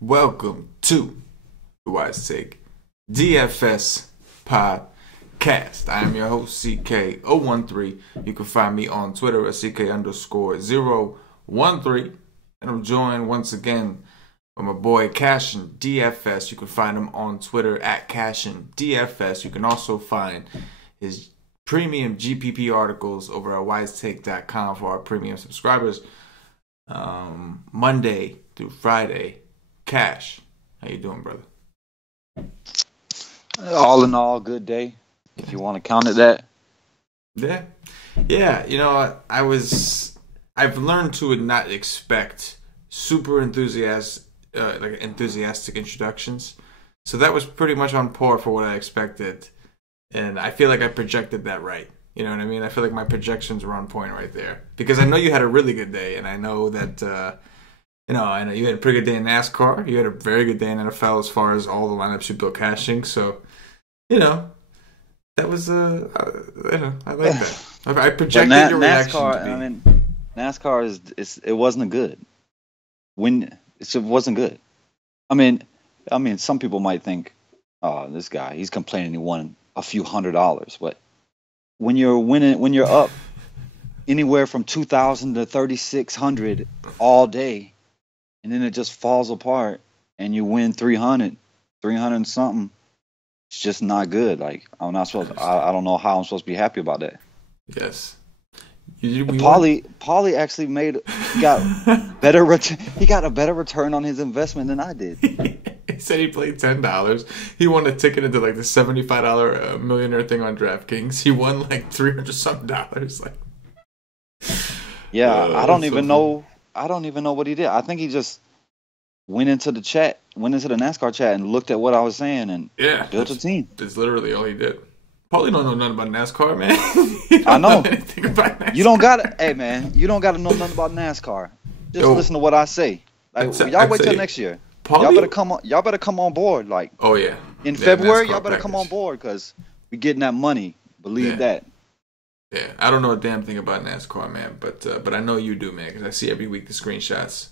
Welcome to the Wise Take DFS podcast. I am your host, CK013. You can find me on Twitter at CK_013. And I'm joined once again by my boy CashinDFS. You can find him on Twitter at CashinDFS. You can also find his premium GPP articles over at wisetake.com for our premium subscribers. Monday through Friday. Cash, how you doing, brother? All in all, good day, if you want to count it that. Yeah. You know, I've learned to not expect super enthusiastic introductions. So that was pretty much on par for what I expected, and I feel like I projected that right. You know what I mean? I feel like my projections were on point right there because I know you had a really good day, and I know that. I know you had a pretty good day in NASCAR. You had a very good day in NFL as far as all the lineups you built cashing. So, that was I like that. I projected your reaction to be. NASCAR it wasn't good. It wasn't good. I mean, some people might think, oh, this guy, he's complaining he won a few $100s, but when you're winning, when you're up anywhere from 2,000 to 3,600 all day. And then it just falls apart, and you win 300 and something. It's just not good. Like I'm not supposed. I don't know how I'm supposed to be happy about that. Yes. Paulie actually got better. He got a better return on his investment than I did. He said he played $10. He won a ticket into like the $75 millionaire thing on DraftKings. He won like $300 something. Like, yeah, I don't even know. I don't even know what he did. I think he just went into the NASCAR chat and looked at what I was saying and built a team. That's literally all he did. Probably don't know nothing about NASCAR, man. I know. Anything about NASCAR. You don't gotta, hey man, you don't gotta know nothing about NASCAR. Just listen to what I say. Like y'all wait till next year. Y'all better come on board. Like in February, y'all better come on board because we getting that money. Believe that. Yeah, I don't know a damn thing about NASCAR, man, but I know you do, man, because I see every week the screenshots.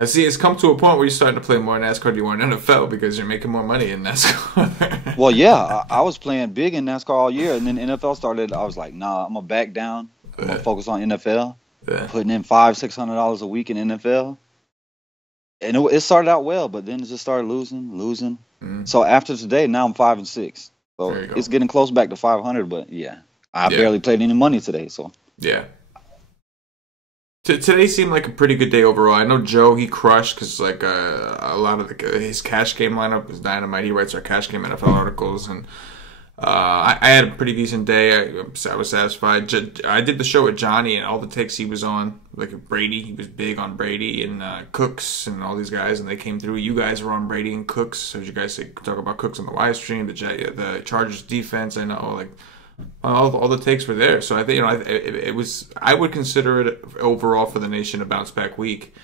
I see it's come to a point where you're starting to play more NASCAR than you are in NFL because you're making more money in NASCAR. Well, yeah, I was playing big in NASCAR all year, and then NFL started. I was like, nah, I'm gonna back down. I'm gonna focus on NFL. Putting in $500-600 a week in NFL, and it started out well, but then it just started losing. Mm-hmm. So after today, now I'm 5-6. So it's getting close back to 500, but yeah. I barely played any money today, so. Yeah. Today seemed like a pretty good day overall. I know Joe, he crushed because like a lot of his cash game lineup is dynamite. He writes our cash game NFL articles, and I had a pretty decent day. I was satisfied. I did the show with Johnny, and all the takes he was on, like Brady, he was big on Brady and Cooks and all these guys, and they came through. You guys were on Brady and Cooks, so you guys talk about Cooks on the live stream. The Chargers defense, I know, like. All the takes were there, so I think it was. I would consider it overall for the nation a bounce back week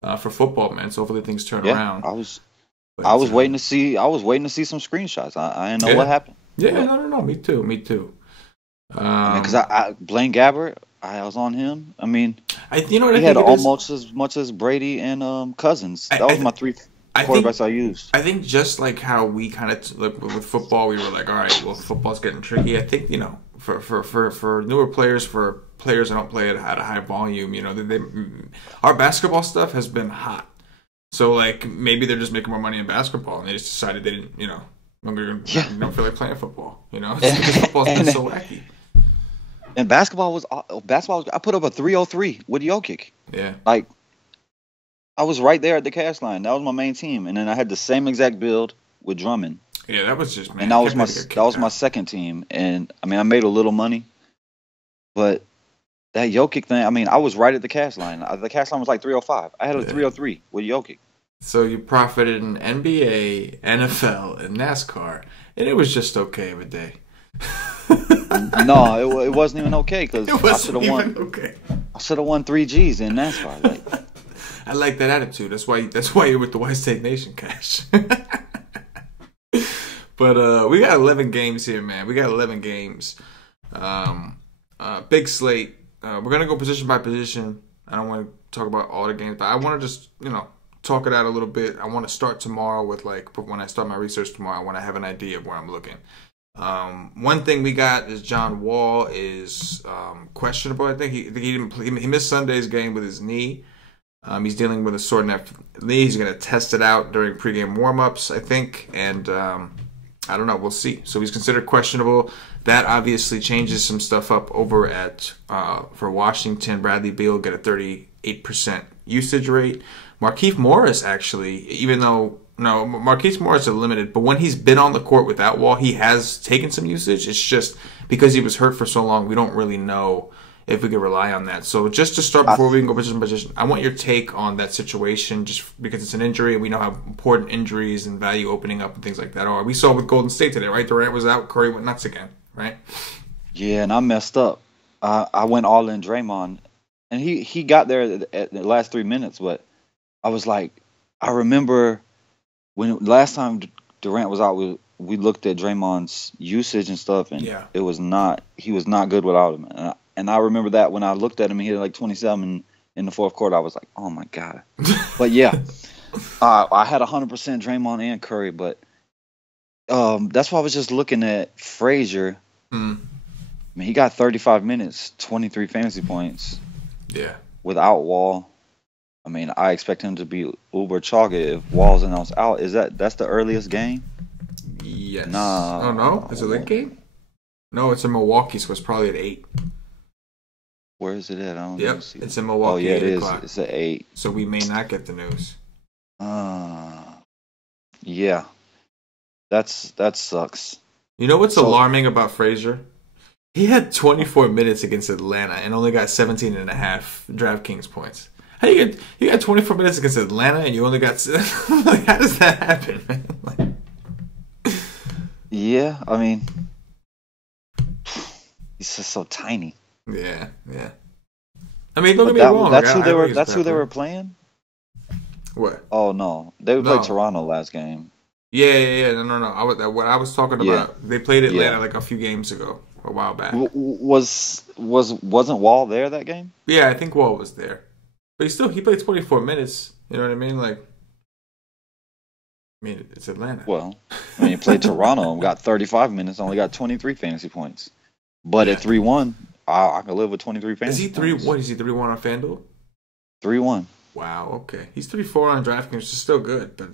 for football, man. So hopefully things turn around. I was waiting to see. I was waiting to see some screenshots. I didn't know what happened. Yeah, no. Me too. Because Blaine Gabbert, I was on him. I mean, you know what he had almost as much as Brady and Cousins. That was my three quarterbacks I used. I think just like how we kind of with football, we were like, all right, well, football's getting tricky. I think for newer players, for players that don't play at a high volume, our basketball stuff has been hot. So like maybe they're just making more money in basketball, and they just decided they didn't, don't feel like playing football. Because football's been so wacky. And basketball was. I put up a 303 with Jokic. Yeah. Like. I was right there at the cash line. That was my main team, and then I had the same exact build with Drummond. Yeah, that was just. Man, and that was my second team, and I mean I made a little money, but that Jokic thing. I mean I was right at the cash line. The cash line was like 305. I had a 303 with Jokic. So you profited in NBA, NFL, and NASCAR, and it was just okay of a day. No, it wasn't even okay because I should have won. Okay. I should have won 3 Gs in NASCAR. Like. I like that attitude. That's why you're with the Wise Take Nation, Cash. But we got 11 games here, man. We got 11 games. Big slate. We're going to go position by position. I don't want to talk about all the games, but I want to just, talk it out a little bit. I want to start tomorrow with, when I start my research tomorrow, I want to have an idea of where I'm looking. One thing we got is John Wall is questionable. I think he missed Sunday's game with his knee. He's dealing with a sore neck knee. He's going to test it out during pregame warmups, I think, and I don't know. We'll see. So he's considered questionable. That obviously changes some stuff up over at for Washington. Bradley Beal get a 38% usage rate. Markieff Morris actually, even though Markieff Morris is limited, but when he's been on the court without Wall, he has taken some usage. It's just because he was hurt for so long, we don't really know if we could rely on that. So just to start, before we can go position by position, I want your take on that situation, just because it's an injury, and we know how important injuries and value opening up and things like that are. We saw with Golden State today, right? Durant was out, Curry went nuts again, right? Yeah, and I messed up. I went all in Draymond, and he got there at the last 3 minutes, but I was like, I remember when last time Durant was out, we looked at Draymond's usage and stuff, and he was not good without him. And I remember that when I looked at him, he had like 27 in the fourth quarter. I was like, oh my God. But yeah, I had 100% Draymond and Curry, but that's why I was just looking at Frazier. I mean, he got 35 minutes, 23 fantasy points. Yeah. Without Wall. I mean, I expect him to be uber chalky if Wall's announced out. That's the earliest game? Yes. Nah. Oh, no? Is it a late game? No, it's in Milwaukee, so it's probably at 8. Where is it at? I don't Yep, see it's in Milwaukee. Oh, yeah, it is. O'clock. It's at 8. So we may not get the news. Yeah. That sucks. You know what's alarming about Frazier? He had 24 minutes against Atlanta and only got 17 and a half DraftKings points. How you got 24 minutes against Atlanta and you only got how does that happen, man? Yeah, I mean, he's just so tiny. Yeah. I mean, don't get me wrong. That's who they were playing. What? Oh no, they played Toronto last game. Yeah. No. What I was talking about, they played Atlanta like a few games ago, a while back. Wasn't Wall there that game? Yeah, I think Wall was there, but he played 24 minutes. You know what I mean? It's Atlanta. Well, he played Toronto and got 35 minutes, only got 23 fantasy points. But at 3-1, I can live with 23 fantasy points. Is he 3-1 on FanDuel? 3-1. Wow, okay. He's 3-4 on DraftKings, which is still good. But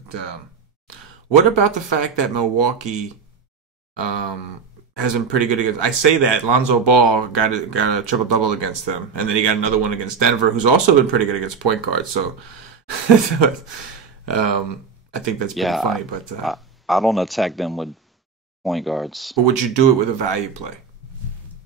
what about the fact that Milwaukee has been pretty good against... I say that. Lonzo Ball got a triple-double against them, and then he got another one against Denver, who's also been pretty good against point guards. So, I think that's pretty funny. But I don't attack them with point guards. But would you do it with a value play?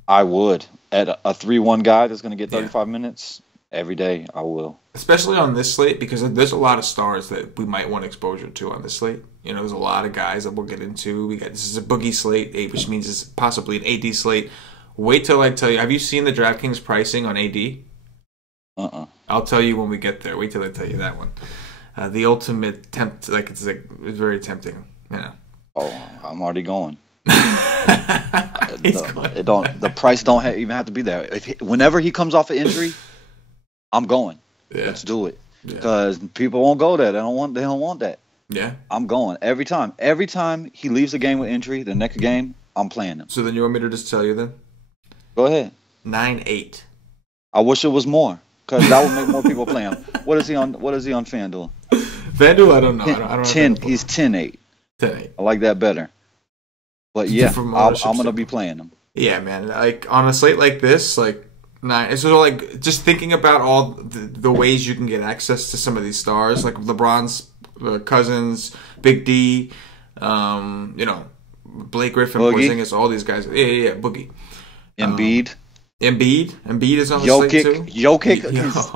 I would. At a 3-1 guy that's going to get 35 minutes every day, I will. Especially on this slate, because there's a lot of stars that we might want exposure to on this slate. There's a lot of guys that we'll get into. This is a boogie slate, which means it's possibly an AD slate. Wait till I tell you. Have you seen the DraftKings pricing on AD? I'll tell you when we get there. Wait till I tell you that one. The ultimate tempt, it's very tempting. Yeah. Oh, I'm already going. The price don't even have to be there. Whenever he comes off an injury, I'm going. Yeah. Let's do it because people won't go there. They don't want that. Yeah, I'm going every time. Every time he leaves the game with injury, the next game I'm playing him. So then you want me to just tell you then? Go ahead. 9-8. I wish it was more because that would make more people play him. What is he on FanDuel? FanDuel, I don't know. I don't 10. He's 10-8. 10-8. I like that better. But yeah, I'm gonna be playing him. Yeah, man. On a slate like this, 9. It's sort of just thinking about all the ways you can get access to some of these stars, like LeBron's cousins, Big D, Blake Griffin, Porzingis, all these guys. Yeah, Boogie. Embiid. Embiid is on the slate too. Jokic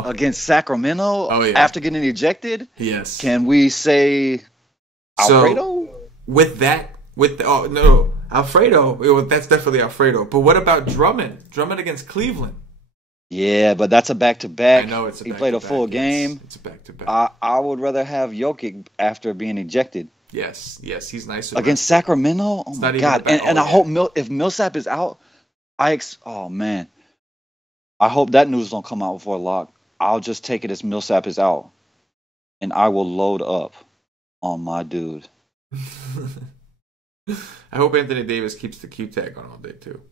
against Sacramento. Oh, yeah. After getting ejected. Yes. Can we say Alfredo? Alfredo. That's definitely Alfredo. But what about Drummond? Drummond against Cleveland. Yeah, but that's a back-to-back. I know it's a back-to-back. He played a full game. It's a back-to-back. I would rather have Jokic after being ejected. Yes, he's nice. Against Sacramento? Oh, my God. And I hope if Millsap is out, Oh man, I hope that news don't come out before lock. I'll just take it as Millsap is out, and I will load up on my dude. I hope Anthony Davis keeps the Q tag on all day too.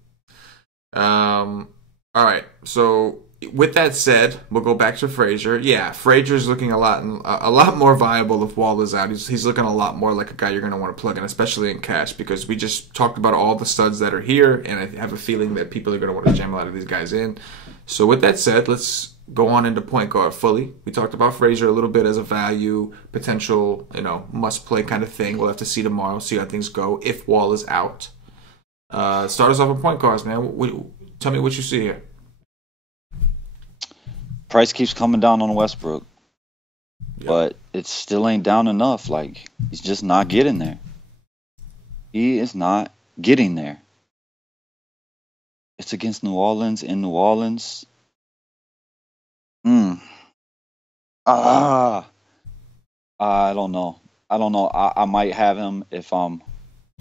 All right. So with that said, we'll go back to Frazier. Yeah, Frazier's looking a lot more viable if Wall is out. He's looking a lot more like a guy you're going to want to plug in, especially in cash, because we just talked about all the studs that are here, and I have a feeling that people are going to want to jam a lot of these guys in. So with that said, let's go on into point guard fully. We talked about Frazier a little bit as a value, potential, must play kind of thing. We'll have to see tomorrow, see how things go if Wall is out. Start us off with point guards, man. Tell me what you see here. Price keeps coming down on Westbrook, Yep. but it still ain't down enough. Like, he's just not getting there. He is not getting there. It's against New Orleans in New Orleans. I don't know. I might have him if I'm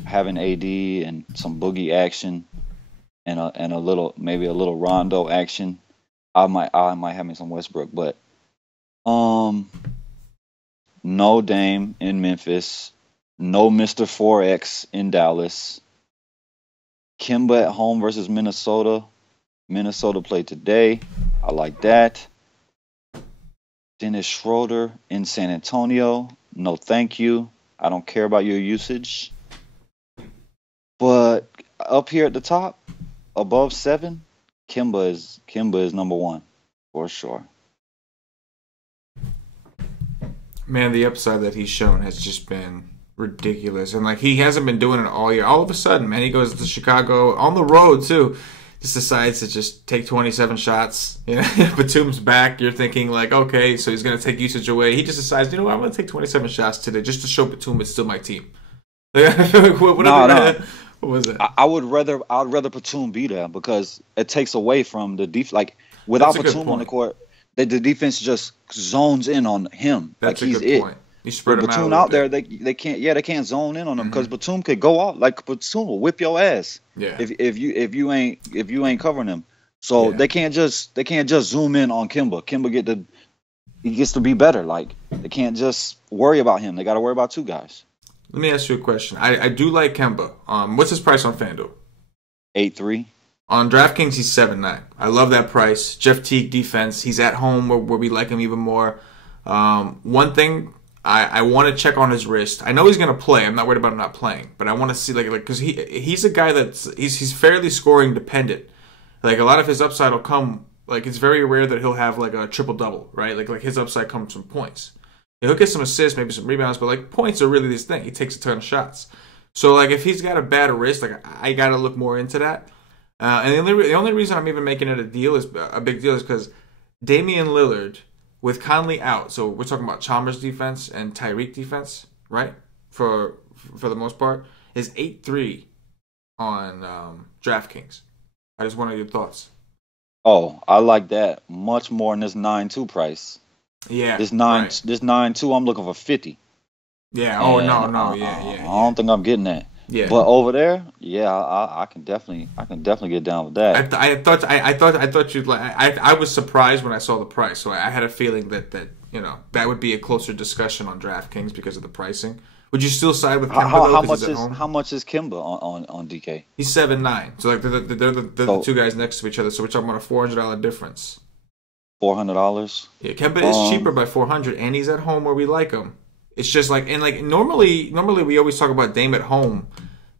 having AD and some boogie action and a little, maybe a little Rondo action. I might have me some Westbrook, but no Dame in Memphis, no Mr. 4X in Dallas. Kemba at home versus Minnesota. Minnesota played today. I like that. Dennis Schroeder in San Antonio. No, thank you. I don't care about your usage. But up here at the top, above 7, Kemba is number 1 for sure. Man, the upside that he's shown has just been ridiculous. And, he hasn't been doing it all year. All of a sudden, man, he goes to Chicago on the road, too. Just decides to just take 27 shots. Batum's back. You're thinking, okay, so he's going to take usage away. He just decides, I'm going to take 27 shots today just to show Batum it's still my team. No. What was it? I'd rather Batum be there because it takes away from the defense. Without Batum on the court, the defense just zones in on him. That's he's a good point. You spread him Batum out there, they can't zone in on him because Batum could go out. Batum will whip your ass. Yeah. If you ain't covering him. So they can't just zoom in on Kemba. Kemba gets to be better. They can't just worry about him. They got to worry about 2 guys. Let me ask you a question. I do like Kemba. What's his price on FanDuel? 8-3. On DraftKings, he's 7-9. I love that price. Jeff Teague defense. He's at home where we like him even more. One thing I want to check on his wrist. I know he's going to play. I'm not worried about him not playing, but I want to see because he's a guy he's fairly scoring dependent. A lot of his upside will come. It's very rare that he'll have a triple double, right? Like his upside comes from points. He'll get some assists, maybe some rebounds, but points are really this thing. He takes a ton of shots. So if he's got a bad wrist, I got to look more into that. And the only reason I'm even making it a big deal is because Damian Lillard with Conley out. So we're talking about Chalmers defense and Tyreek defense, right? For the most part, is 8-3 on DraftKings. I just wanted your thoughts. Oh, I like that much more than this 9-2 price. Yeah, this 9-2, I'm looking for 50. Yeah. Oh and no. Yeah. I don't think I'm getting that. Yeah. But over there, I can definitely get down with that. I thought you'd like. I was surprised when I saw the price, so I had a feeling that that would be a closer discussion on DraftKings because of the pricing. Would you still side with Kemba? How much is Kemba on DK? He's 7-9. So they're the 2 guys next to each other. So we're talking about a $400 difference. $400. Yeah, Kemba is cheaper by $400, and he's at home where we like him. It's just normally we always talk about Dame at home,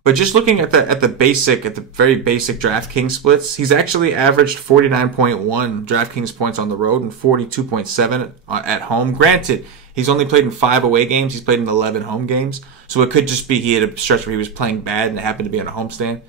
but just looking at the very basic DraftKings splits, he's actually averaged 49.1 DraftKings points on the road and 42.7 at home. Granted, he's only played in 5 away games. He's played in 11 home games, so it could just be he had a stretch where he was playing bad and it happened to be on a homestand.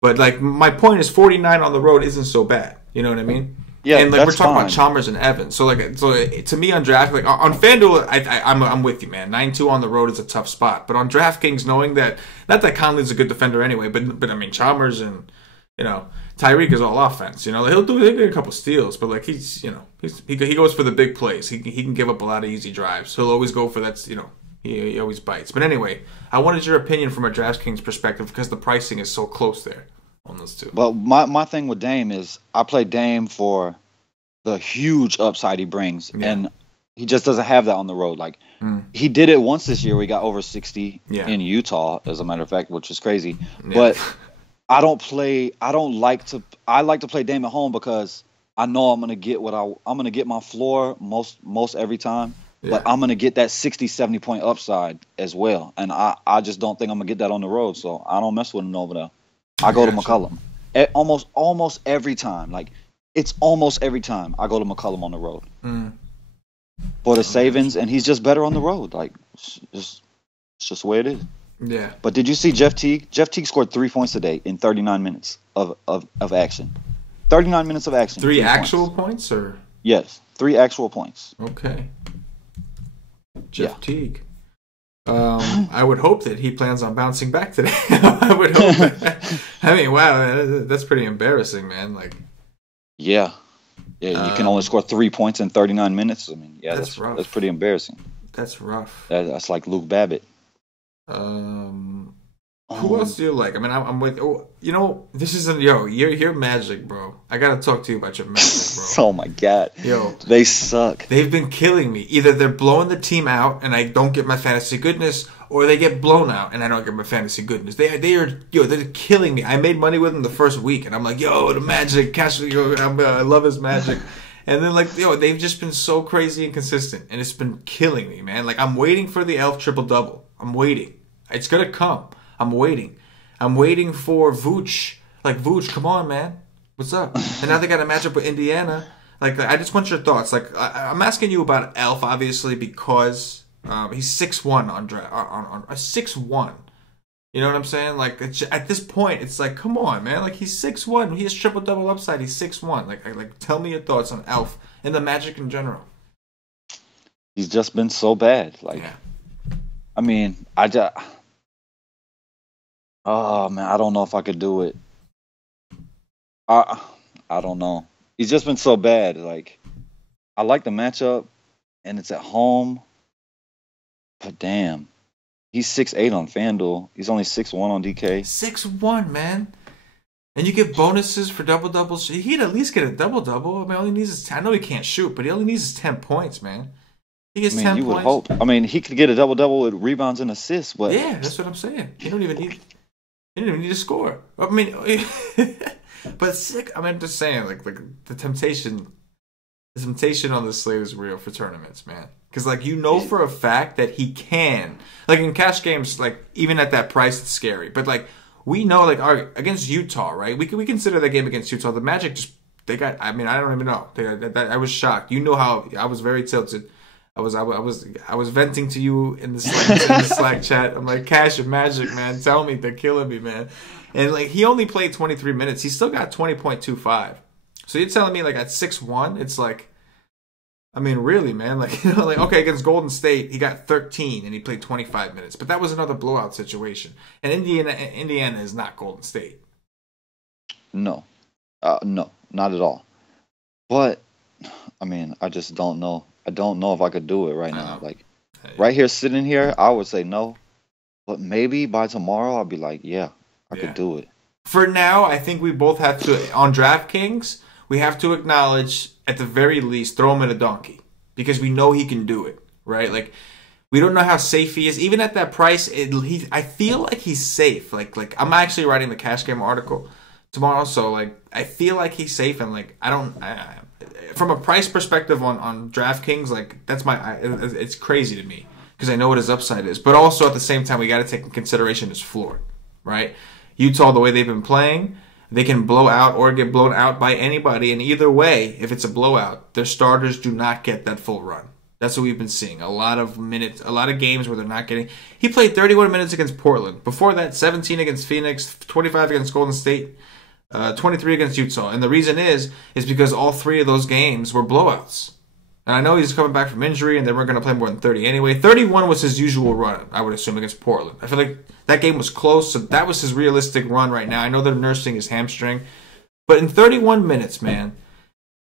But my point is 49 on the road isn't so bad. You know what I mean? Yeah, and we're talking about Chalmers and Evans. So to me on draft, on FanDuel, I'm with you, man. 9-2 on the road is a tough spot. But on DraftKings, knowing that not that Conley's a good defender anyway, but I mean Chalmers and Tyreek is all offense. He'll get a couple steals, but he goes for the big plays. He can give up a lot of easy drives. He'll always go for that. He always bites. But anyway, I wanted your opinion from a DraftKings perspective because the pricing is so close there. on those two. But my thing with Dame is I play Dame for the huge upside he brings, and he just doesn't have that on the road. Like he did it once this year. We got over 60 in Utah, as a matter of fact, which is crazy. Yeah. But I like to play Dame at home because I know I'm gonna get I'm gonna get my floor most every time. Yeah. But I'm gonna get that 60, 70 point upside as well, and I just don't think I'm gonna get that on the road. So I don't mess with him over there. I go to McCollum almost every time. Like it's almost every time I go to McCollum on the road for the savings, and he's just better on the road. Like it's just the way it is. Yeah. But did you see Jeff Teague? Jeff Teague scored 3 points today in 39 minutes of action. 39 minutes of action. 3 actual points, or? Yes, 3 actual points. Okay. Jeff Teague. I would hope that he plans on bouncing back today. I would hope that. I mean, wow, that's pretty embarrassing, man. Like, yeah, you can only score 3 points in 39 minutes. I mean, yeah, that's rough. That's pretty embarrassing. That's rough. That's like Luke Babbitt. Who else do you like? I mean, I'm with. Oh, you know, this isn't You're Magic, bro. I gotta talk to you about your Magic, bro. Oh my god, they suck. They've been killing me. Either they're blowing the team out, and I don't get my fantasy goodness, or they get blown out, and I don't get my fantasy goodness. They're killing me. I made money with them the first week, and I'm like, the Magic, cash. I love his Magic. And then, like, they've just been so crazy and consistent, and it's been killing me, man. Like, I'm waiting for the Elf triple-double. I'm waiting. It's gonna come. I'm waiting. I'm waiting for Vooch. Like, Vooch, come on, man. What's up? And now they got a matchup with Indiana. Like, I just want your thoughts. Like, I'm asking you about Elf, obviously, because he's 6'1" on 6'1". You know what I'm saying? Like, at this point, it's like, come on, man. Like, he's 6'1". He has triple-double upside. He's 6'1". Like, tell me your thoughts on Elf and the Magic in general. He's just been so bad. Like, I mean, oh man, I don't know if I could do it. I don't know. He's just been so bad. Like, I like the matchup, and it's at home. But damn, he's 6'8" on FanDuel. He's only 6'1" on DK. 6'1", man. And you get bonuses for double-doubles. He'd at least get a double-double. I mean, all he needs is 10. I know he can't shoot, but he only needs is 10 points, man. He gets 10 points. You would hope. I mean, he could get a double-double with rebounds and assists, but yeah, that's what I'm saying. He don't even need to score. I mean, but sick. I mean, I'm just saying, like the temptation on this slate is real for tournaments, man. Because, like, for a fact that he can. Like, in cash games, like, even at that price, it's scary. But, like, we know, like, against Utah, right? We consider that game against Utah. The Magic I mean, I don't even know. I was shocked. You know how I was very tilted. I was venting to you in the Slack chat. I'm like, Cash and Magic, man, tell me, they're killing me, man. And like, he only played 23 minutes. He still got 20.25. So you're telling me, like, at 6'1", it's like, I mean, really, man, like, like, okay, against Golden State, he got 13 and he played 25 minutes, but that was another blowout situation. And Indiana is not Golden State. No, not at all. But I mean, I just don't know. I don't know if I could do it right now. Like, right here, sitting here, I would say no. But maybe by tomorrow, I'll be like, yeah, I could do it. For now, I think we both have to, on DraftKings, we have to acknowledge, at the very least, throw him in a donkey. Because we know he can do it, right? Like, we don't know how safe he is. Even at that price, I feel like he's safe. Like I'm actually writing the Cash Game article tomorrow, so, like, I feel like he's safe, and, like, from a price perspective on DraftKings, like, it's crazy to me because I know what his upside is. But also at the same time, we got to take in consideration his floor, right? Utah, the way they've been playing, they can blow out or get blown out by anybody. And either way, if it's a blowout, their starters do not get that full run. That's what we've been seeing. A lot of games where they're not getting. He played 31 minutes against Portland. Before that, 17 against Phoenix, 25 against Golden State. 23 against Utah. And the reason is because all 3 of those games were blowouts. And I know he's coming back from injury, and they weren't going to play more than 30 anyway. 31 was his usual run, I would assume, against Portland. I feel like that game was close, so that was his realistic run right now. I know they're nursing his hamstring. But in 31 minutes, man,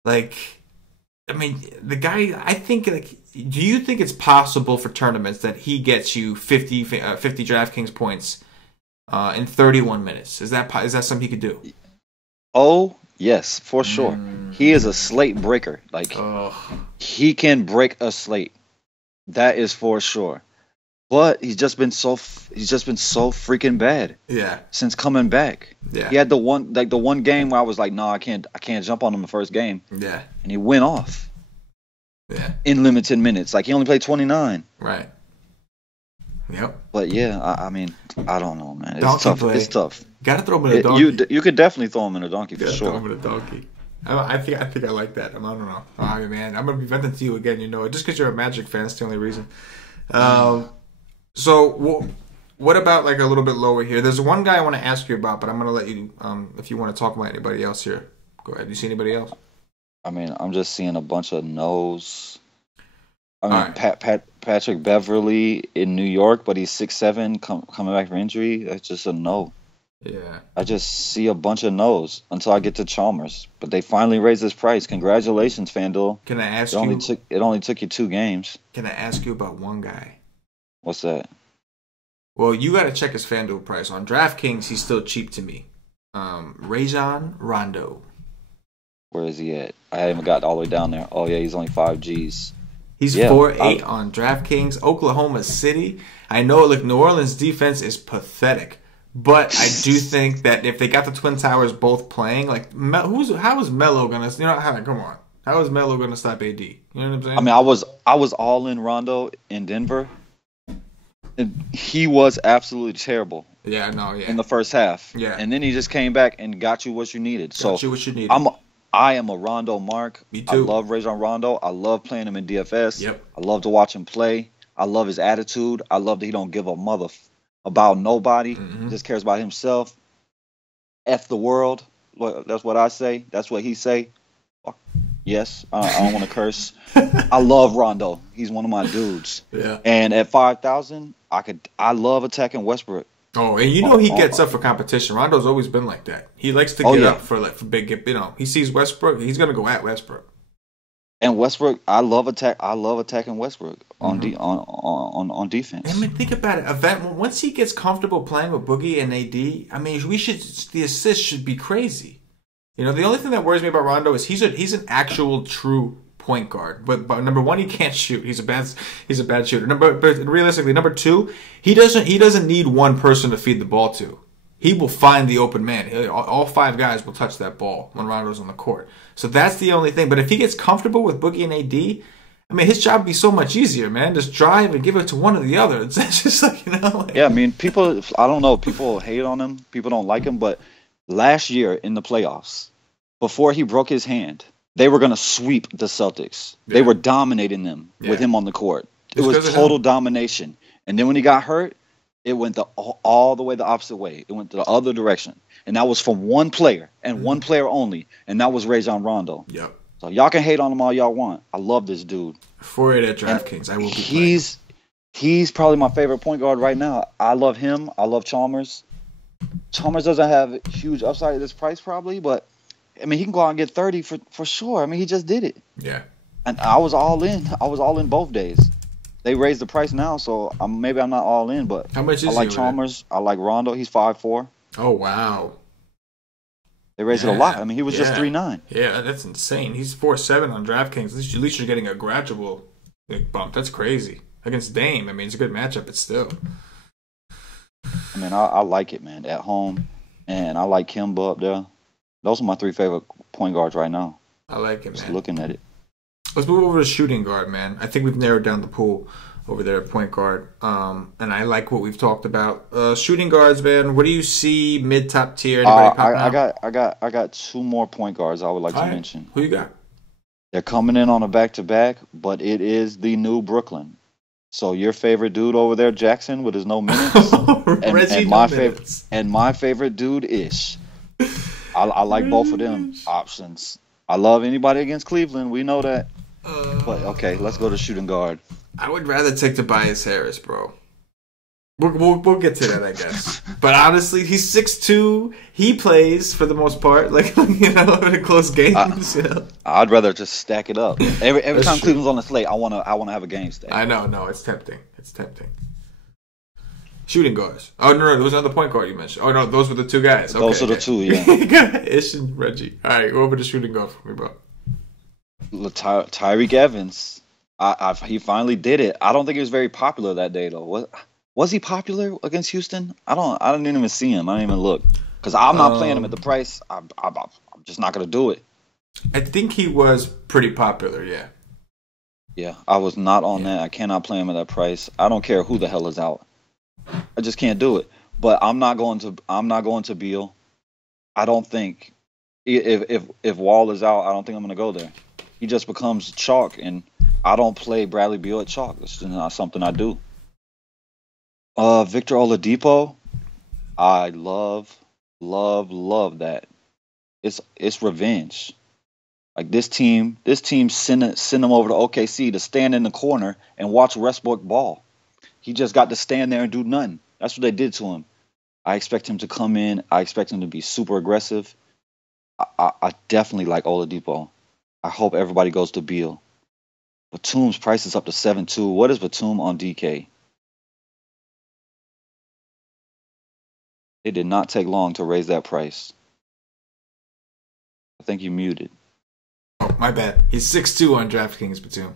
like, I mean, the guy, I think, like, do you think it's possible for tournaments that he gets you 50 DraftKings points in 31 minutes. Is that something he could do? Oh, yes, for sure. He is a slate breaker. He can break a slate. That is for sure. But he's just been so freaking bad. Yeah. Since coming back. Yeah. He had the one game where I was like, no, I can't jump on him the first game. Yeah. And he went off. Yeah. In limited minutes. Like, he only played 29. Right. Yep. But yeah, I mean, I don't know, man. It's donkey tough. Play. It's tough. Gotta throw him in a donkey. You could definitely throw him in a donkey for sure. Throw him in a donkey. I think I like that. I don't know. I mean, man, I'm gonna be venting to you again. You know, just because you're a Magic fan, that's the only reason. So what about like a little bit lower here? There's one guy I want to ask you about, but I'm gonna let you. If you want to talk about anybody else here, go ahead. You see anybody else? I mean, I'm just seeing a bunch of no's. I mean, right. Patrick Beverly in New York, but he's 6'7", coming back from injury. That's just a no. Yeah. I just see a bunch of no's until I get to Chalmers. But they finally raised his price. Congratulations, FanDuel. Can I ask you? It only took you 2 games. Can I ask you about one guy? What's that? Well, you got to check his FanDuel price. On DraftKings, he's still cheap to me. Rajon Rondo. Where is he at? I haven't got all the way down there. Oh, yeah, he's only 5 Gs. He's 4-8 on DraftKings. Oklahoma City. I know, like, New Orleans' defense is pathetic. But I do think that if they got the Twin Towers both playing, like, how is Melo gonna? You know, come on, how is Melo gonna stop AD? You know what I'm saying? I mean, I was all in Rondo in Denver, and he was absolutely terrible. Yeah, no, yeah. In the first half, yeah, and then he just came back and got you what you needed. Got you what you needed. I am a Rondo mark. Me too. I love Rajon Rondo. I love playing him in DFS. Yep. I love to watch him play. I love his attitude. I love that he don't give a mother about nobody. Mm-hmm. He just cares about himself. F the world. That's what I say. That's what he say. Yes, I don't want to curse. I love Rondo. He's one of my dudes. Yeah. And at 5,000, I love attacking Westbrook. Oh, and you know he gets up for competition. Rondo's always been like that. He likes to get up for big. You know, he sees Westbrook, he's gonna go at Westbrook. And Westbrook, I love attacking Westbrook on defense. I mean, think about it. Once he gets comfortable playing with Boogie and AD, I mean, the assists should be crazy. You know, the only thing that worries me about Rondo is he's an actual true point guard. But number one, he can't shoot. He's a bad shooter. But realistically, number two, he doesn't need one person to feed the ball to. He will find the open man. All 5 guys will touch that ball when Rondo's on the court. So that's the only thing. But if he gets comfortable with Boogie and AD, I mean, his job would be so much easier, man. Just drive and give it to one or the other. It's just like, you know. Yeah, I mean, people, I don't know. People hate on him. People don't like him. But last year in the playoffs, before he broke his hand, they were going to sweep the Celtics. Yeah. They were dominating them with him on the court. It was total domination. And then when he got hurt, it went all the way the opposite way. It went the other direction. And that was from one player and one player only. And that was Rajon Rondo. Yep. So y'all can hate on him all y'all want. I love this dude. 4-8 at DraftKings. I will be He's probably my favorite point guard right now. I love him. I love Chalmers. Chalmers doesn't have huge upside at this price probably, but I mean, he can go out and get 30 for sure. I mean, he just did it. Yeah. And I was all in. I was all in both days. They raised the price now, so maybe I'm not all in, but how much is I like Chalmers. I like Rondo. He's 5'4". Oh, wow. They raised it a lot. I mean, he was just 3'9". Yeah, that's insane. He's 4'7" on DraftKings. At least you're getting a gradual bump. That's crazy. Against Dame, I mean, it's a good matchup, but still. I mean, I like it, man. At home, and I like Kemba up there. Those are my 3 favorite point guards right now. I like it, man. Just looking at it. Let's move over to shooting guard, man. I think we've narrowed down the pool over there at point guard. And I like what we've talked about. Shooting guards, man. What do you see mid top tier? Anybody I got 2 more point guards I would like to mention. Who you got? They're coming in on a back-to-back, but it is the new Brooklyn. So your favorite dude over there, Jackson, with his no minutes, and my favorite dude Ish. I like both of them options. I love anybody against Cleveland. We know that. But okay, let's go to shooting guard. I would rather take Tobias Harris, bro. We'll get to that, I guess. But honestly, he's 6'2". He plays for the most part, like, you know, in close games. I'd rather just stack it up. Every time Cleveland's on the slate, I wanna have a game stack. I know, no, it's tempting. It's tempting. Shooting guards. Oh, no, there was another point guard you mentioned. Oh, no, those were the two guys. Okay, Those are the two, yeah. Ish and Reggie. All right, go over the shooting guard for me, bro. Tyreek Evans. He finally did it. I don't think he was very popular that day though. Was he popular against Houston? I didn't even see him. I didn't even look because I'm not playing him at the price. I'm just not gonna do it. I think he was pretty popular. Yeah. Yeah, I was not on that. I cannot play him at that price. I don't care who the hell is out. I just can't do it. But I'm not going to Beal. I don't think if Wall is out, I don't think I'm gonna go there. He just becomes chalk, and I don't play Bradley Beal at chalk. It's just not something I do. Victor Oladipo, I love that. It's revenge. Like this team send him over to OKC to stand in the corner and watch Westbrook ball. He just got to stand there and do nothing. That's what they did to him. I expect him to come in. I expect him to be super aggressive. I definitely like Oladipo. I hope everybody goes to Beal. Batum's price is up to 7.2. What is Batum on DK? It did not take long to raise that price. I think you muted. Oh, my bad. He's 6'2" on DraftKings, Batum.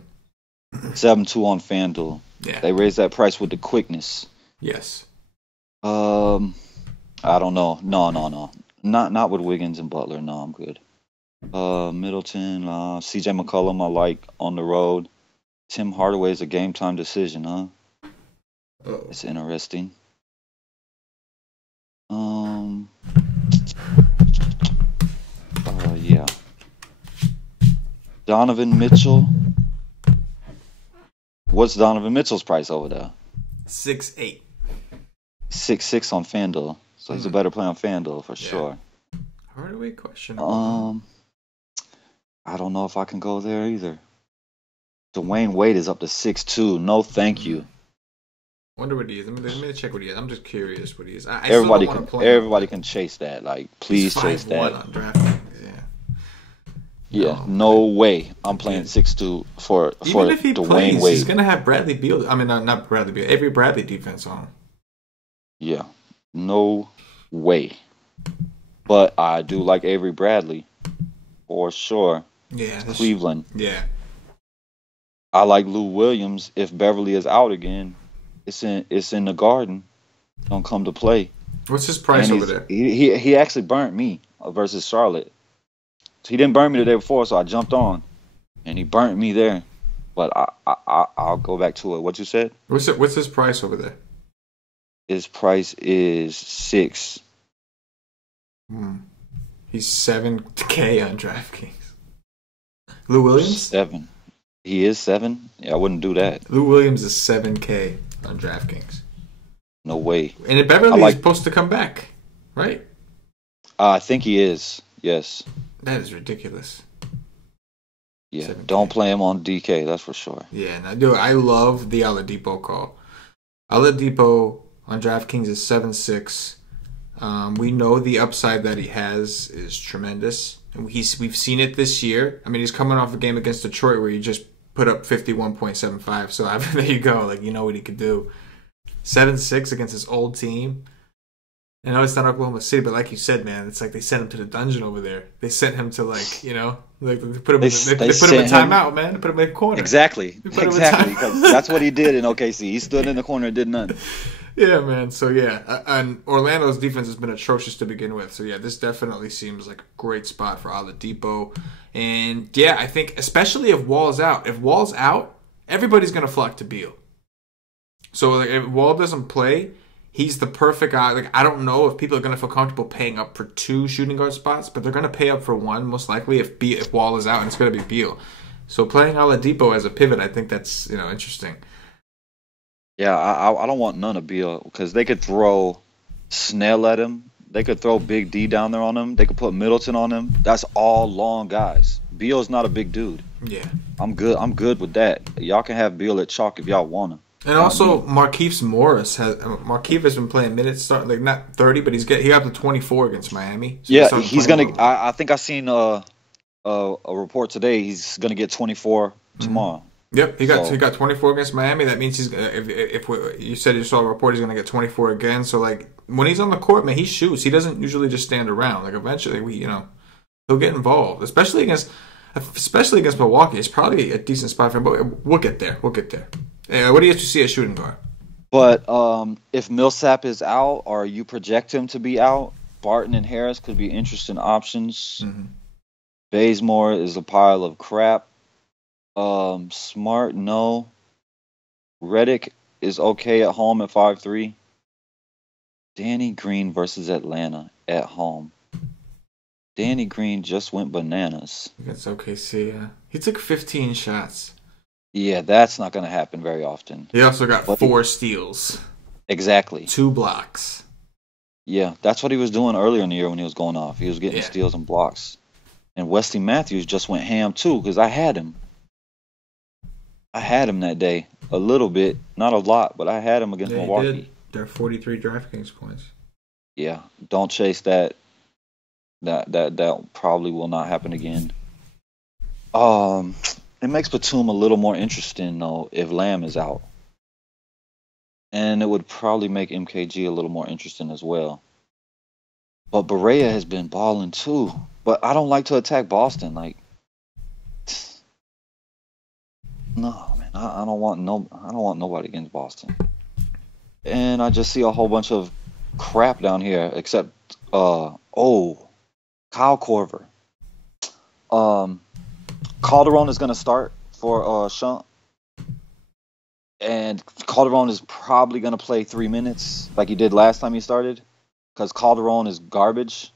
7.2 on FanDuel. Yeah. They raised that price with the quickness. Yes. I don't know. No. Not with Wiggins and Butler. No, I'm good. Middleton, CJ McCollum, I like on the road. Tim Hardaway is a game time decision, huh? Uh-oh. It's interesting. Yeah. Donovan Mitchell. What's Donovan Mitchell's price over there? 6'8". 6.6 on FanDuel. So he's a better play on FanDuel for sure. Hardaway question. I don't know if I can go there either. Dwayne Wade is up to 6'2". No, thank you. Wonder what he is. Let me check what he is. I'm just curious what he is. Everybody can chase that. Like, please chase that. On DraftKings, yeah, no way. I'm playing 6'2" for Even if he Dwayne plays, Wade. he's gonna have Bradley Beal. I mean, not Bradley Beal. Every Bradley defense on him. Yeah, no way. But I do like Avery Bradley for sure. Yeah, Cleveland. Yeah. I like Lou Williams. If Beverly is out again, it's in the Garden. Don't come to play. What's his price over there? He actually burnt me versus Charlotte. So he didn't burn me the day before, so I jumped on, and he burnt me there. But I'll go back to it. What you said? What's his price over there? His price is 6. He's 7K on DraftKings. Lou Williams? 7. He is 7? Yeah, I wouldn't do that. Lou Williams is 7K on DraftKings. No way. And Beverly is supposed to come back, right? I think he is. Yes. That is ridiculous. Yeah. 7K. Don't play him on DK. That's for sure. Yeah, no, dude, I love the Oladipo call. Oladipo on DraftKings is 7.6. We know the upside that he has is tremendous. And we've seen it this year. I mean, he's coming off a game against Detroit where he just put up 51.75. So there you go. Like, you know what he could do. 7-6 against his old team. I know it's not Oklahoma City, but like you said, man, it's like they sent him to the dungeon over there. They sent him to, like, you know, like they put him in timeout, man. They put him in a corner. Exactly. Because that's what he did in OKC. He stood in the corner and did nothing. Yeah, man. So, yeah. And Orlando's defense has been atrocious to begin with. So, yeah, this definitely seems like a great spot for Oladipo. And, yeah, I think especially if Wall's out. If Wall's out, everybody's going to flock to Beal. So, like, if Wall doesn't play, he's the perfect guy. Like, I don't know if people are going to feel comfortable paying up for 2 shooting guard spots, but they're going to pay up for 1, most likely, if Wall is out, and it's going to be Beal. So, playing Oladipo as a pivot, I think that's, interesting. Yeah, I don't want none of Beal because they could throw Snell at him. They could throw Big D down there on him. They could put Middleton on him. That's all long guys. Beal's not a big dude. Yeah. I'm good with that. Y'all can have Beal at chalk if y'all want him. And also, Markieff Morris has been playing minutes, like not 30, but he got up to 24 against Miami. So yeah, he's gonna. I think I seen a report today. He's gonna get 24 tomorrow. Yep, he So, got 24 against Miami. That means he's you said you saw a report he's going to get 24 again. So like when he's on the court, man, he shoots. He doesn't usually just stand around. Like eventually, he'll get involved, especially against Milwaukee. It's probably a decent spot for him. But we'll get there. We'll get there. What do you have to see at shooting guard? but if Millsap is out or you project him to be out, Barton and Harris could be interesting options. Mm-hmm. Bazemore is a pile of crap. Smart, no. Reddick is okay at home at 5'3". Danny Green versus Atlanta at home. Danny Green just went bananas. Against OKC, yeah. He took 15 shots. Yeah, that's not going to happen very often. He also got 4 steals. Exactly. 2 blocks. Yeah, that's what he was doing earlier in the year when he was going off. He was getting steals and blocks. And Wesley Matthews just went ham too because I had him. I had him that day a little bit, not a lot, but I had him against Milwaukee. He did. There are 43 DraftKings points. Yeah, don't chase that. That probably will not happen again. It makes Batum a little more interesting though if Lamb is out, and it would probably make MKG a little more interesting as well. But Barea has been balling too. But I don't like to attack Boston. Like, no, man, I don't want nobody against Boston. And I just see a whole bunch of crap down here, except Kyle Korver. Calderon is gonna start for Shump, and Calderon is probably gonna play 3 minutes like he did last time he started, because Calderon is garbage.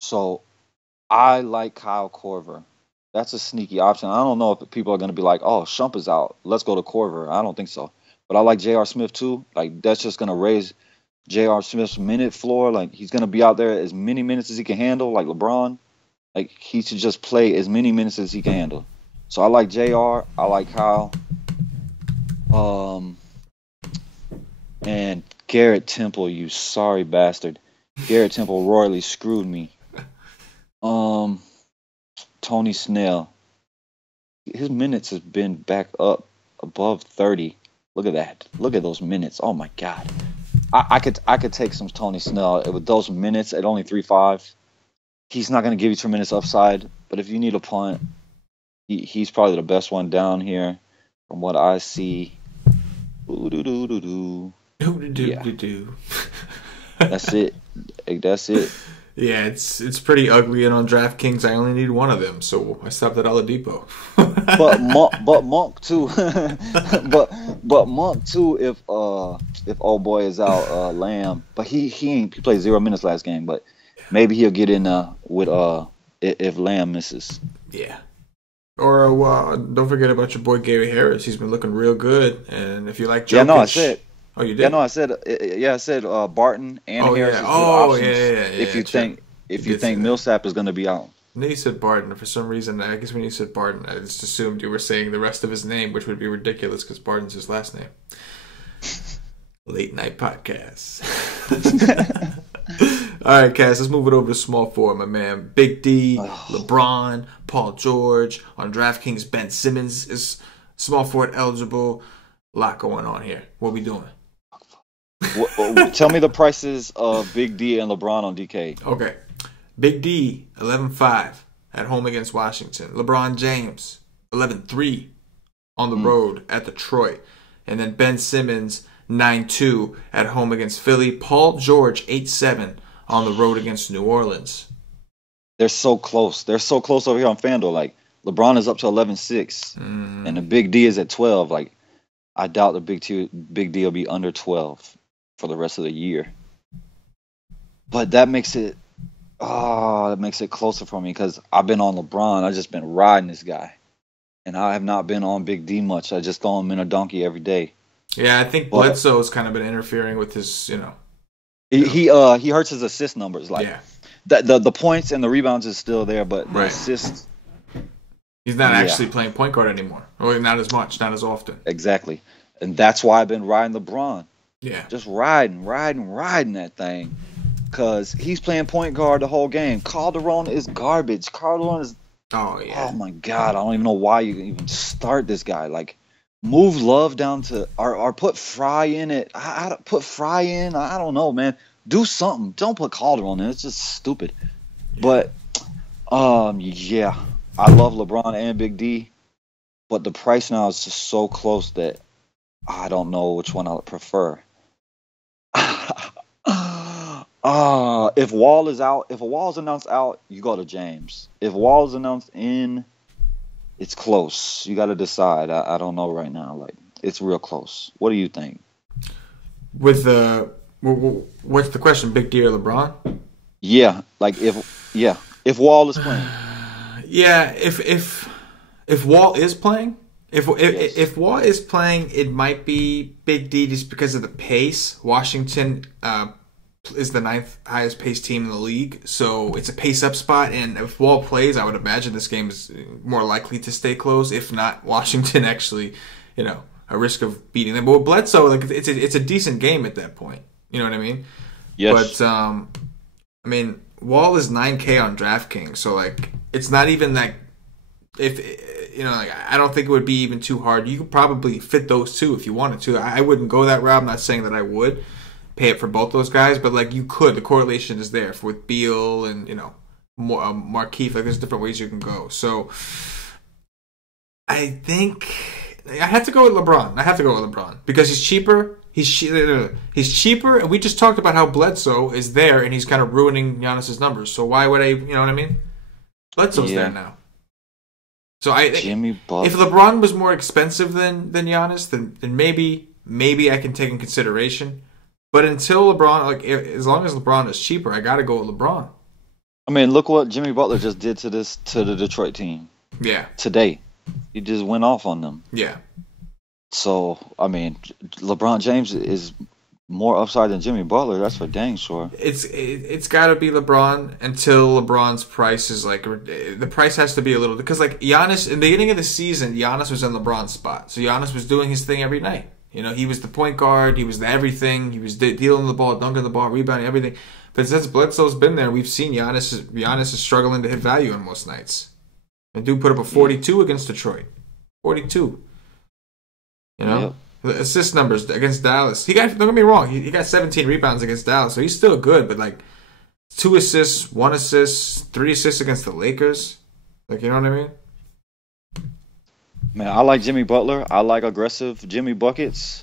So I like Kyle Korver. That's a sneaky option. I don't know if people are going to be like, oh, Shump is out, let's go to Korver. I don't think so. But I like J.R. Smith too. Like, that's just going to raise J.R. Smith's minute floor. Like, he's going to be out there as many minutes as he can handle, like LeBron. Like, he should just play as many minutes as he can handle. So I like J.R. I like Kyle. And Garrett Temple, you sorry bastard. Garrett Temple royally screwed me. Tony Snell. His minutes has been back up above 30. Look at that. Look at those minutes. Oh my God. I could take some Tony Snell with those minutes at only 3.5. He's not going to give you tremendous upside, but if you need a punt, he's probably the best one down here from what I see. Yeah. That's it. That's it. Yeah, it's pretty ugly, and on DraftKings I only need one of them, so I stopped at Oladipo. but Monk too. but Monk too. If old boy is out, Lamb, but he played 0 minutes last game, but maybe he'll get in with if Lamb misses. Yeah. Or don't forget about your boy Gary Harris. He's been looking real good, and if you like Jokic, yeah, no, I said. Oh, you did? Yeah, no, I said Barton and Harris. Yeah. Is Oh, options yeah. If you think Millsap is going to be out. And then you said Barton. For some reason, I guess when you said Barton, I just assumed you were saying the rest of his name, which would be ridiculous because Barton's his last name. Late night podcast. All right, Cass, let's move it over to small forward, my man. Big D, LeBron, Paul George. On DraftKings, Ben Simmons is small forward eligible. A lot going on here. What we doing? Tell me the prices of Big D and LeBron on DK. Okay. Big D, 11.5 at home against Washington. LeBron James, 11.3 on the road at Detroit. And then Ben Simmons, 9.2 at home against Philly. Paul George, 8.7 on the road against New Orleans. They're so close. They're so close over here on FanDuel. Like, LeBron is up to 11.6, and the Big D is at 12. Like, I doubt the Big D will be under 12 for the rest of the year. But that makes it closer for me because I've been on LeBron. I've just been riding this guy. And I have not been on Big D much. I just throw him in a donkey every day. Yeah, I think Bledsoe's kind of been interfering with his, He hurts his assist numbers. Like, yeah. The points and the rebounds is still there, but the assists. He's not actually playing point guard anymore. Or not as much, not as often. Exactly. And that's why I've been riding LeBron. Yeah. Just riding that thing. Because he's playing point guard the whole game. Calderon is garbage. Calderon is Oh Oh yeah. my God, I don't even know why you even start this guy. Like, move Love down to or put Fry in it. Put Fry in. I don't know, man. Do something. Don't put Calderon in. It's just stupid. Yeah. But yeah, I love LeBron and Big D, but the price now is just so close that I don't know which one I would prefer. If Wall is out, if a Wall is announced out, you go to James. If Wall is announced in, it's close. You got to decide. I don't know right now. Like, it's real close. What do you think? With what's the question? Big D or LeBron? Yeah, like if Wall is playing, Yeah. If Wall is playing, yes, if Wall is playing, it might be Big D just because of the pace. Washington is the ninth highest paced team in the league, so it's a pace up spot. And if Wall plays, I would imagine this game is more likely to stay close. If not, Washington actually, a risk of beating them. But with Bledsoe, like it's a decent game at that point. You know what I mean? yes, But I mean, Wall is 9K on DraftKings, so like it's not even that. If like I don't think it would be even too hard. You could probably fit those two if you wanted to. I wouldn't go that route. I'm not saying that I would pay it for both those guys, but like you could. The correlation is there with Beal and Markieff. Like there's different ways you can go. So I think I have to go with LeBron. I have to go with LeBron because he's cheaper. He's cheaper, and we just talked about how Bledsoe is there, and he's kind of ruining Giannis's numbers. So why would I? You know what I mean? Bledsoe's there yeah. now. So I Jimmy if Butler. LeBron was more expensive than Giannis, then maybe I can take in consideration. But until LeBron, like as long as LeBron is cheaper, I got to go with LeBron. I mean, look what Jimmy Butler just did to the Detroit team Yeah, today. He just went off on them. yeah. So I mean, LeBron James is more upside than Jimmy Butler. That's for dang sure. It's got to be LeBron until LeBron's price is like the price has to be a little because like Giannis in the beginning of the season, Giannis was in LeBron's spot, so Giannis was doing his thing every night. He was the point guard, he was the everything, he was dealing the ball, dunking the ball, rebounding, everything. But since Bledsoe's been there, we've seen Giannis is struggling to hit value on most nights. And dude put up a 42 against Detroit, 42. Yep. The assist numbers against Dallas. Don't get me wrong, he got 17 rebounds against Dallas, so he's still good, but like 2 assists, 1 assist, 3 assists against the Lakers. Like, you know what I mean? Man, I like Jimmy Butler. I like aggressive Jimmy buckets,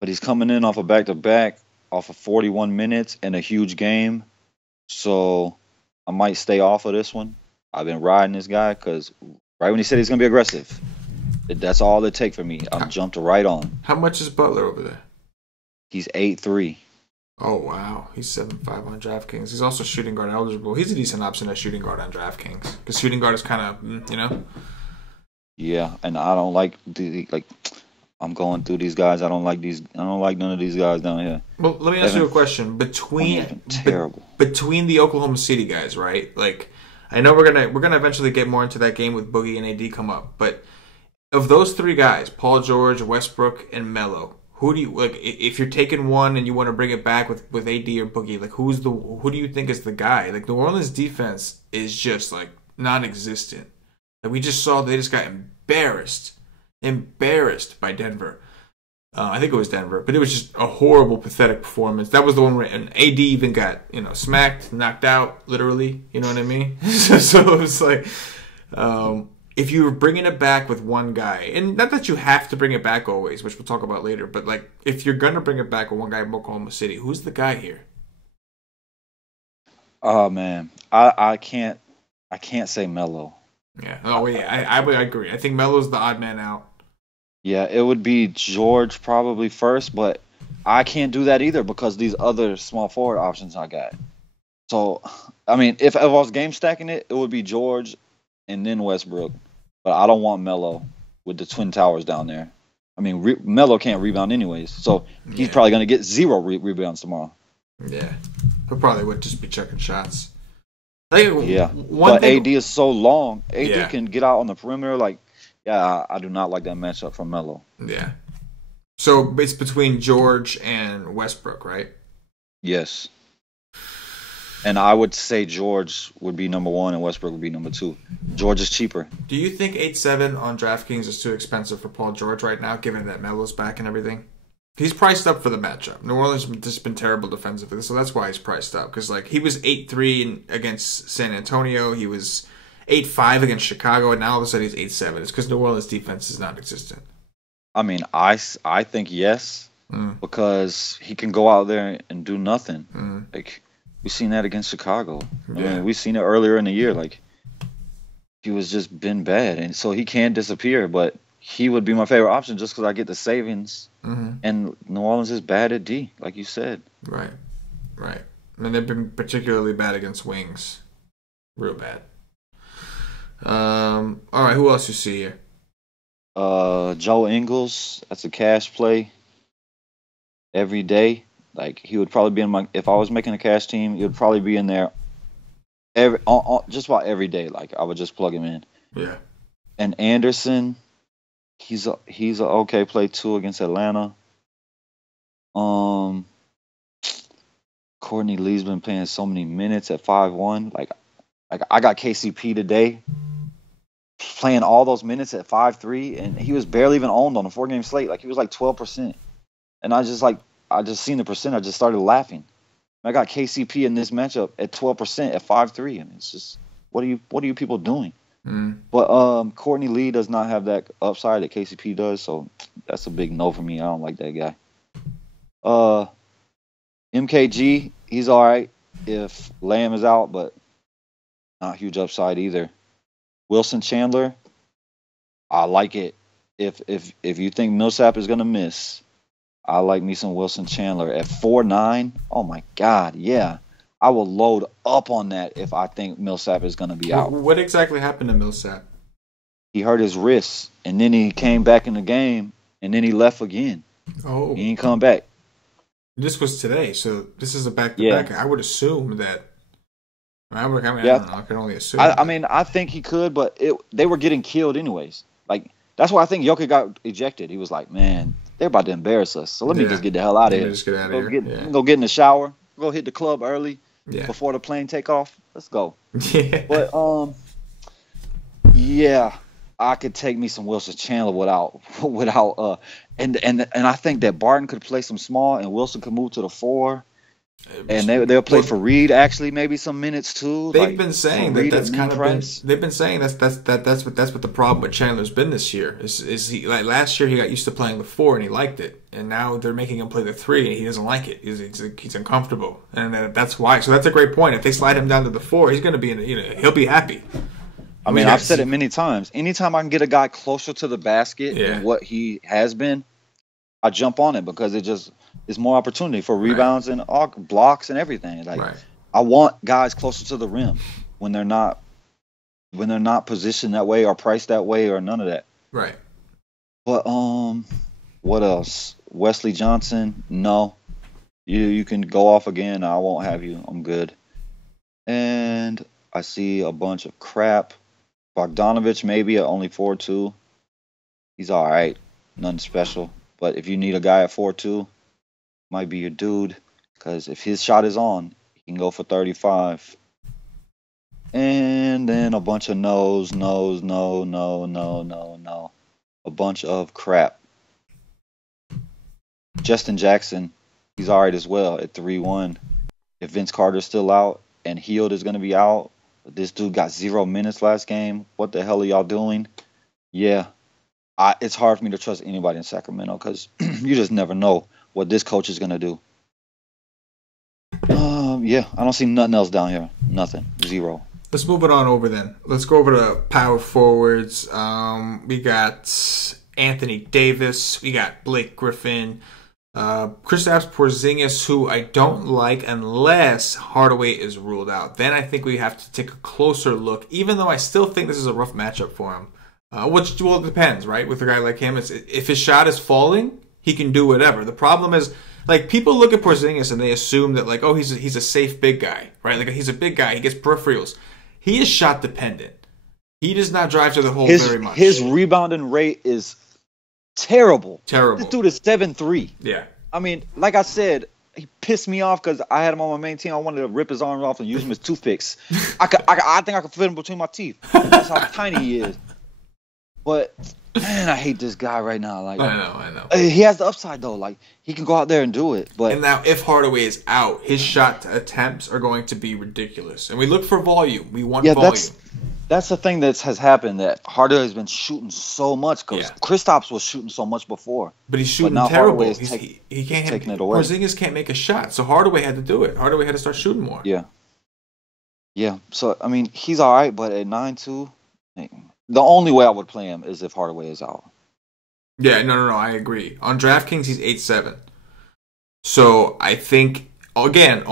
but he's coming in off a back-to-back, off of 41 minutes in a huge game. So I might stay off of this one. I've been riding this guy because right when he said he's going to be aggressive, that's all it takes for me. I'm jumped right on. How much is Butler over there? He's 8'3". Oh, wow. He's 7'5" on DraftKings. He's also shooting guard eligible. He's a decent option at shooting guard on DraftKings. Because shooting guard is kind of, Yeah, and I don't like I'm going through these guys. I don't like none of these guys down here. Well, let me ask you a question. Terrible. Between the Oklahoma City guys, right? Like, I know we're gonna eventually get more into that game with Boogie and AD come up, but of those 3 guys, Paul George, Westbrook, and Melo, who do you like? If you're taking one and you want to bring it back with AD or Boogie, like who do you think is the guy? Like New Orleans defense is just like non-existent. Like we just saw they just got embarrassed by Denver. I think it was Denver, but it was just a horrible, pathetic performance. That was the one where and AD even got smacked, knocked out, literally. You know what I mean? So it was like. If you were bringing it back with one guy, and not that you have to bring it back always, which we'll talk about later, but like if you're gonna bring it back with one guy in Oklahoma City, who's the guy here? Oh man, I can't say Melo. Yeah. Oh yeah, I agree. I think Melo's the odd man out. Yeah, it would be George probably first, but I can't do that either because these other small forward options I got. So I mean, if I was game stacking it, it would be George and then Westbrook. But I don't want Melo with the Twin Towers down there. I mean, Melo can't rebound anyways, so he's probably going to get 0 rebounds tomorrow. Yeah, he'll probably would just be checking shots. Like, yeah, but AD is so long. AD can get out on the perimeter. Like, yeah, I do not like that matchup from Melo. Yeah. So it's between George and Westbrook, right? Yes. And I would say George would be number 1 and Westbrook would be number 2. George is cheaper. Do you think 8-7 on DraftKings is too expensive for Paul George right now, given that Melo's back and everything? He's priced up for the matchup. New Orleans has just been terrible defensively, so that's why he's priced up. Because like he was 8-3 against San Antonio, he was 8-5 against Chicago, and now all of a sudden he's 8-7. It's because New Orleans defense is non-existent. I mean, I think yes, because he can go out there and do nothing. Like we've seen that against Chicago. I mean, we've seen it earlier in the year. Like he was just been bad, and so he can disappear. But he would be my favorite option just because I get the savings. And New Orleans is bad at D, like you said. Right. And they've been particularly bad against wings. Real bad. All right, who else you see here? Joe Ingles, that's a cash play every day. Like he would probably be in my, if I was making a cash team, he would probably be in there just about every day. Like I would just plug him in. Yeah. And Anderson, he's a okay play too against Atlanta. Courtney Lee's been playing so many minutes at 5-1. Like I got KCP today, playing all those minutes at 5-3, and he was barely even owned on a 4-game slate. Like he was like 12%, and I just seen the percent. I just started laughing. I got KCP in this matchup at 12% at 5-3, and it's just what are you people doing? But Courtney Lee does not have that upside that KCP does, so that's a big no for me. I don't like that guy. MKG, he's all right if Lamb is out, but not huge upside either. Wilson Chandler, I like it. If you think Millsap is gonna miss, I like me some Wilson Chandler at 4.9. Oh my God, yeah. I will load up on that if I think Millsap is going to be out. What exactly happened to Millsap? He hurt his wrist, and then he came back in the game, and then he left again. Oh. He ain't come back. This was today, so this is a back-to-back. I would assume that. I don't know. I can only assume. I mean, I think he could, but they were getting killed anyways. Like that's why I think Jokic got ejected. He was like, man, they're about to embarrass us, so let me just get the hell out of here. Just get out of here. Go get in the shower. Go hit the club early. Before the plane take off. Let's go. Yeah. But I could take me some Wilson Chandler without and I think that Barton could play some small and Wilson could move to the 4. And they'll play for Reed actually maybe some minutes too. They've been saying that's kind of been. They've been saying that's what the problem with Chandler's been this year. Is he like last year he got used to playing the 4 and he liked it, and now they're making him play the 3 and he doesn't like it. He's uncomfortable, and that's why. So that's a great point. If they slide him down to the 4, he's going to be he'll be happy. I mean, I've said it many times. Anytime I can get a guy closer to the basket than what he has been, I jump on it because it's more opportunity for rebounds and blocks and everything. Like I want guys closer to the rim when they're not positioned that way or priced that way or none of that. Right. But what else? Wesley Johnson, no. You can go off again. I won't have you. I'm good. And I see a bunch of crap. Bogdanovich maybe at only 4.2. He's all right. Nothing special. But if you need a guy at 4.2, might be your dude. Because if his shot is on, he can go for 35. And then a bunch of no's. A bunch of crap. Justin Jackson, he's all right as well at 3.1. If Vince Carter's still out and Hield is going to be out, this dude got 0 minutes last game. What the hell are y'all doing? Yeah. It's hard for me to trust anybody in Sacramento because you just never know what this coach is going to do. I don't see nothing else down here. Nothing. 0. Let's move it on over then. Let's go over to power forwards. We got Anthony Davis. We got Blake Griffin. Kristaps Porzingis, who I don't like unless Hardaway is ruled out. Then I think we have to take a closer look, even though I still think this is a rough matchup for him. Which, it depends, right? With a guy like him, if his shot is falling, he can do whatever. The problem is, like, people look at Porzingis and they assume that, like, oh, he's a safe big guy, right? Like, he's a big guy. He gets peripherals. He is shot dependent. He does not drive to the hole very much. His rebounding rate is terrible. Terrible. This dude is 7.3. Yeah. I mean, like I said, he pissed me off because I had him on my main team. I wanted to rip his arms off and use him as toothpicks. I think I could fit him between my teeth. That's how tiny he is. But man, I hate this guy right now. Like, I know. He has the upside though. Like, he can go out there and do it. But and now, if Hardaway is out, his shot attempts are going to be ridiculous. And we look for volume. We want volume. That's the thing that has happened. That Hardaway has been shooting so much because Kristaps was shooting so much before. But he's shooting terrible. He can't taking it away. Porzingis can't make a shot, so Hardaway had to do it. Hardaway had to start shooting more. Yeah. So I mean, he's all right, but at 9-2, the only way I would play him is if Hardaway is out. Yeah, no, I agree. On DraftKings, he's 8-7. So I think, again,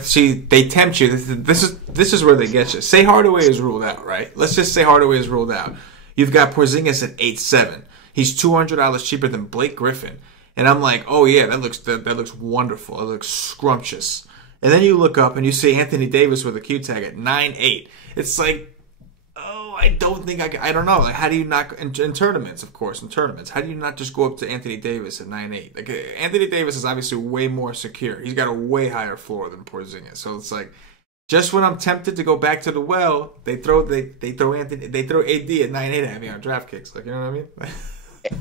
see, they tempt you. This is where they get you. Say Hardaway is ruled out, right? Let's just say Hardaway is ruled out. You've got Porzingis at 8-7. He's $200 cheaper than Blake Griffin. And I'm like, oh yeah, that looks wonderful. It looks scrumptious. And then you look up and you see Anthony Davis with a Q tag at 9-8. It's like, I don't think I don't know. Like, how do you not in tournaments? Of course, in tournaments, how do you not just go up to Anthony Davis at 9-8? Like, Anthony Davis is obviously way more secure. He's got a way higher floor than Porzingis. So it's like, just when I'm tempted to go back to the well, they throw AD at 9-8 at me on DraftKings. Like, you know what I mean?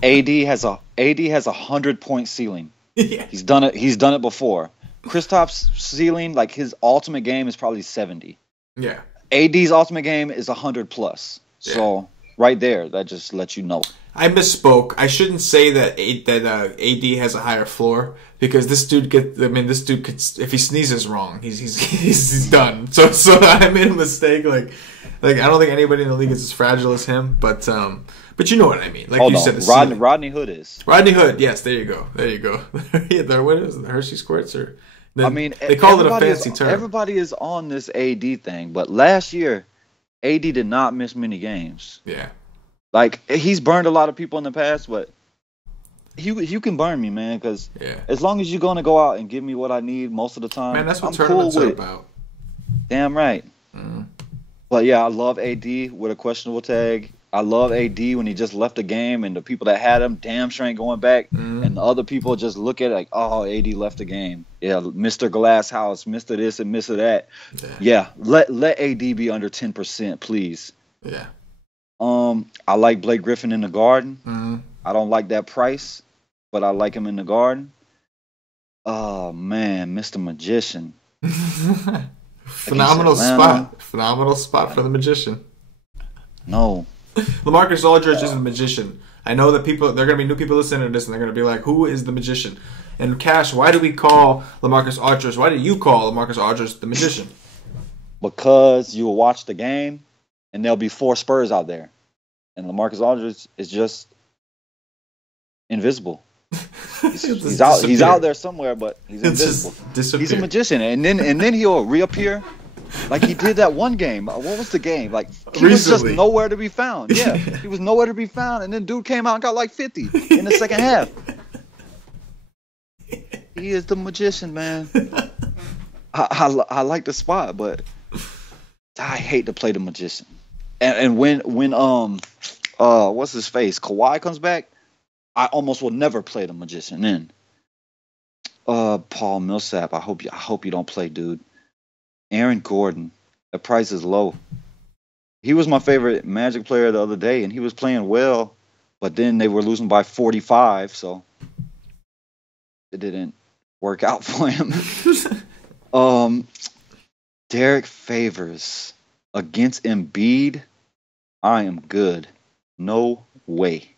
AD has a 100-point ceiling. Yeah. He's done it before. Kristaps' ceiling, like his ultimate game, is probably 70. Yeah. AD's ultimate game is 100 plus. Yeah. So right there, that just lets you know. I misspoke. I shouldn't say that AD has a higher floor because this dude could, if he sneezes wrong, he's done. So I made a mistake. Like I don't think anybody in the league is as fragile as him, but you know what I mean. Like, hold you on. Said, Rodney Hood is. Rodney Hood, yes, there you go. Yeah, what is it, the Hershey Squirts or? I mean, they call it a fancy term. Everybody is on this AD thing, but last year, AD did not miss many games. Yeah. Like, he's burned a lot of people in the past, but you can burn me, man, because as long as you're going to go out and give me what I need most of the time, man, that's what tournaments are about. Damn right. Mm. But yeah, I love AD with a questionable tag. I love AD when he just left the game and the people that had him damn sure ain't going back. Mm. And the other people just look at it like, oh, AD left the game. Yeah, Mr. Glasshouse, Mr. this and Mr. that. Yeah, let AD be under 10%, please. Yeah. I like Blake Griffin in the Garden. Mm-hmm. I don't like that price, but I like him in the Garden. Oh, man, Mr. Magician. Phenomenal spot for the Magician. No. LaMarcus Aldridge is the Magician. I know that there are going to be new people listening to this, and they're going to be like, who is the Magician? And Cash, why do we call LaMarcus Aldridge? Why do you call LaMarcus Aldridge the Magician? Because you will watch the game, and there'll be 4 Spurs out there. And LaMarcus Aldridge is just invisible. He's out there somewhere, but he's invisible. He's a magician, and then he'll reappear. Like he did that one game. What was the game? Like he was just nowhere to be found. Yeah, he was nowhere to be found, and then dude came out and got like 50 in the second half. He is the magician, man. I like the spot, but I hate to play the magician. And when what's his face? Kawhi comes back, I almost will never play the magician. Then Paul Millsap, I hope you don't play, dude. Aaron Gordon, the price is low. He was my favorite Magic player the other day, and he was playing well, but then they were losing by 45, so it didn't work out for him. Derek Favors against Embiid, I am good. No way.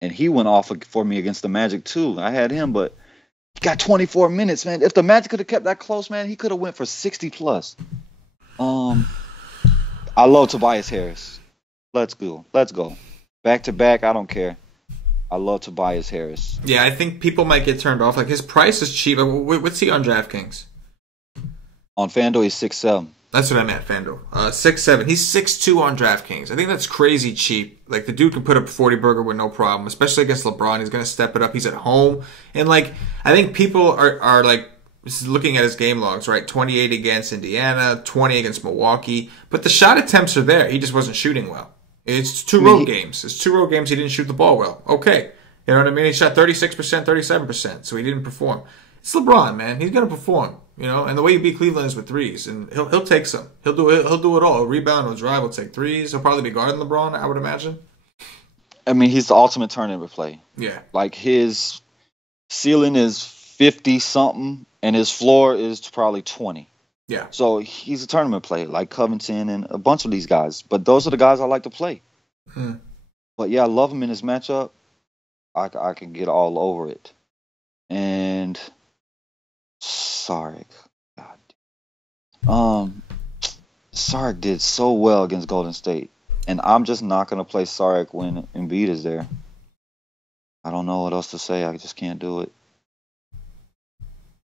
And he went off for me against the Magic too. I had him, but he got 24 minutes, man. If the Magic could have kept that close, man, he could have went for 60 plus. I love Tobias Harris. Let's go. Back to back, I don't care. I love Tobias Harris. Yeah, I think people might get turned off. Like, his price is cheap. What's he on DraftKings? On FanDuel, he's 6'7". That's what I meant, FanDuel. 6'7". He's 6'2" on DraftKings. I think that's crazy cheap. Like, the dude can put up a 40 burger with no problem, especially against LeBron. He's going to step it up. He's at home. And, like, I think people are like, looking at his game logs, right? 28 against Indiana, 20 against Milwaukee. But the shot attempts are there. He just wasn't shooting well. It's two road games. It's 2 road games he didn't shoot the ball well. Okay. You know what I mean? He shot 36%, 37%, so he didn't perform. It's LeBron, man. He's gonna perform, And the way you beat Cleveland is with threes, and he'll take some. He'll do it. He'll do it all. He'll rebound, he'll drive, he'll take threes. He'll probably be guarding LeBron, I would imagine. I mean, he's the ultimate tournament play. Yeah. Like his ceiling is 50 something, and his floor is probably 20. Yeah. So he's a tournament player, like Covington and a bunch of these guys. But those are the guys I like to play. But yeah, I love him in his matchup. I can get all over it. And Sarek, God, Sarek did so well against Golden State, and I'm just not gonna play Sarek when Embiid is there. I don't know what else to say. I just can't do it.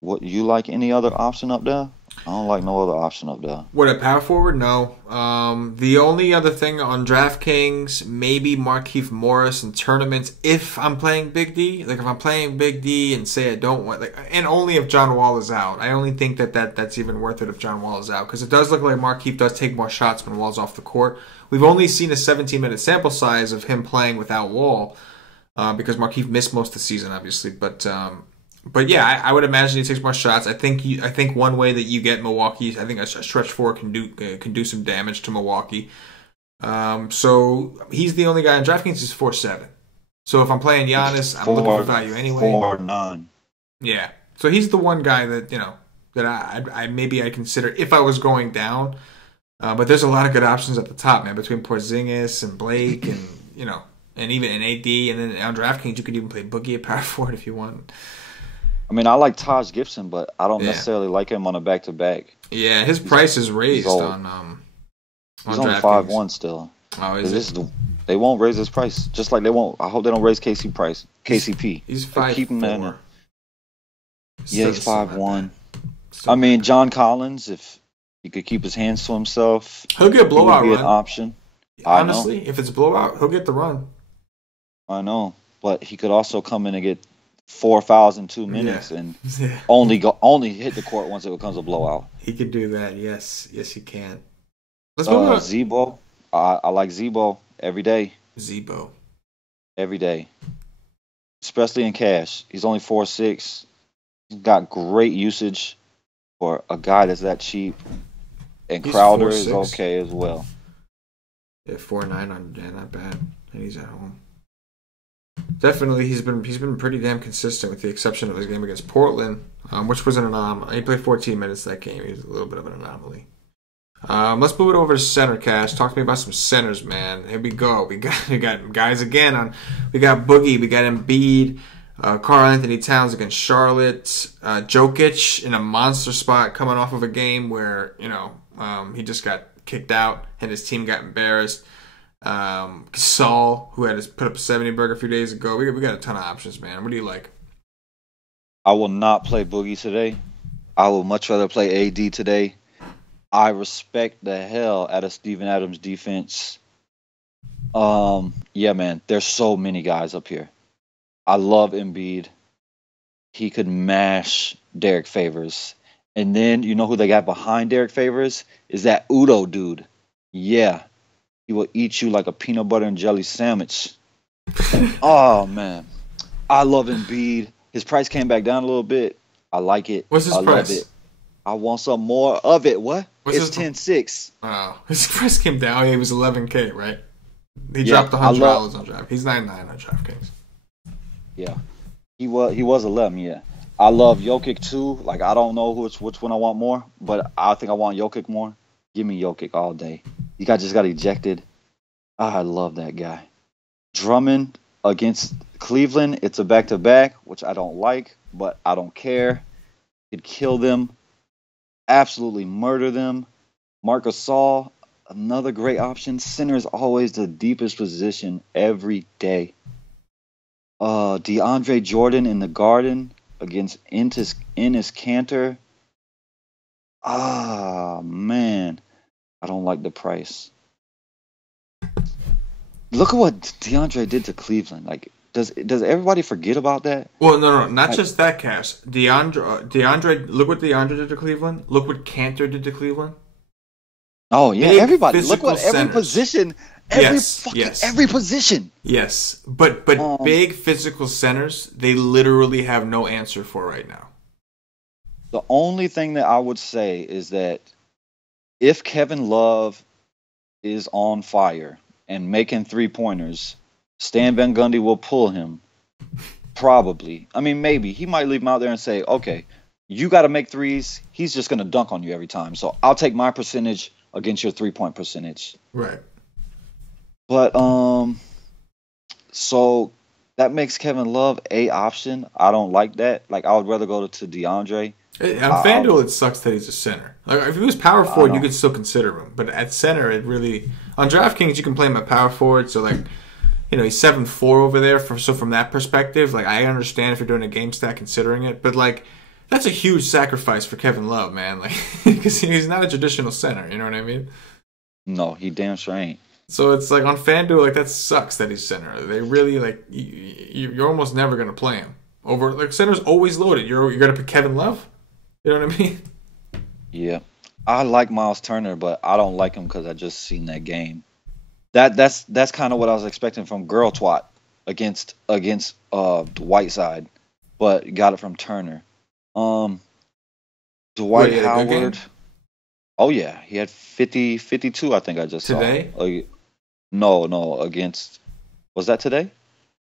What, you like any other option up there? I don't like no other option up there. What, at power forward? No. The only other thing on DraftKings, maybe Markieff Morris in tournaments if I'm playing Big D. Like if I'm playing Big D and say I don't want, and only if John Wall is out. I only think that's even worth it if John Wall is out, because it does look like Markieff does take more shots when Wall's off the court. We've only seen a 17-minute sample size of him playing without Wall, because Markieff missed most of the season, obviously, But yeah, I would imagine he takes more shots. I think one way that you get Milwaukee, I think a stretch four can do some damage to Milwaukee. So he's the only guy in DraftKings is 4-7. So if I'm playing Giannis, I'm looking for value anyway. 4-9. Yeah. So he's the one guy that that I maybe I consider if I was going down. But there's a lot of good options at the top, man, between Porzingis and Blake and and even an AD, and then on DraftKings you could even play Boogie at power forward if you want. I mean, I like Taj Gibson, but I don't necessarily like him on a back-to-back. Yeah, his price is raised on He's only 5-1 still. Oh, is it? They won't raise his price, just like they won't. I hope they don't raise KCP. He's 5'4". Yeah, he's 5'1". I mean, John Collins, if he could keep his hands to himself, he'll get a blowout run. An option. Honestly, if it's a blowout, he'll get the run. I know, but he could also come in and get 4 fouls in 2 minutes and only hit the court once it becomes a blowout. He could do that. Yes, he can. Let's move on. Zebo. I like Zebo every day. Zebo. Every day. Especially in cash. He's only 4.6. He's got great usage for a guy that's that cheap. And Crowder is okay as well. Yeah, 4.9 on not bad. And he's at home. Definitely, he's been pretty damn consistent with the exception of his game against Portland, which was an anomaly. He played 14 minutes that game. He was a little bit of an anomaly. Let's move it over to center cash. Talk to me about some centers, man. Here we go. We got guys again. We got Boogie. We got Embiid. Karl Anthony Towns against Charlotte. Jokic in a monster spot coming off of a game where he just got kicked out and his team got embarrassed. Gasol, who had put up a 70-burger a few days ago. We got a ton of options, man. What do you like? I will not play Boogie today. I will much rather play AD today. I respect the hell out of Steven Adams' defense. Yeah, man. There's so many guys up here. I love Embiid. He could mash Derek Favors. And then, you know who they got behind Derek Favors? Is that Udo dude. Yeah. He will eat you like a peanut butter and jelly sandwich. Oh, man. I love Embiid. His price came back down a little bit. I like it. What's his price? Love it. I want some more of it. What? It's 10-6. Wow. His price came down. He was $11K, right? He dropped $100 on Draft. He's $99 on DraftKings. Yeah. He was 11, yeah. I love Jokic too. Like, I don't know which one I want more, but I think I want Jokic more. Give me Jokic all day. He just got ejected. I love that guy. Drummond against Cleveland. It's a back-to-back, which I don't like, but I don't care. Could kill them. Absolutely murder them. Marc Gasol, another great option. Center is always the deepest position every day. DeAndre Jordan in the Garden against Enes Kanter. Ah, man. I don't like the price. Look at what DeAndre did to Cleveland. Like, does everybody forget about that? Well, no, not just that, Cash. DeAndre, look what DeAndre did to Cleveland. Look what Kanter did to Cleveland. Oh yeah, big everybody. Look what centers. every position. Every position. Yes, but big physical centers, they literally have no answer for right now. The only thing that I would say is that if Kevin Love is on fire and making 3-pointers, Stan Van Gundy will pull him. Probably. I mean, maybe. He might leave him out there and say, okay, you got to make threes. He's just going to dunk on you every time. So I'll take my percentage against your 3-point percentage. Right. But, so that makes Kevin Love a option. I don't like that. Like, I would rather go to DeAndre. On FanDuel, it sucks that he's a center. Like, if he was power forward, you could still consider him. But at center, it really... On DraftKings, you can play him at power forward. So, like, you know, he's 7'4" over there. So from that perspective, like, I understand if you're doing a game stack considering it. But, like, that's a huge sacrifice for Kevin Love, man. Like, because he's not a traditional center. You know what I mean? No, he damn sure ain't. So it's like on FanDuel, like, that sucks that he's center. They really, like, you're almost never going to play him. Like, center's always loaded. You're going to pick Kevin Love? You know what I mean? Yeah. I like Miles Turner, but I don't like him because I just seen that game. That's kind of what I was expecting from Girl Twat against Whiteside, but got it from Turner. Dwight Howard. Oh yeah, he had 52. I think I just today. Saw. No, against. Was that today?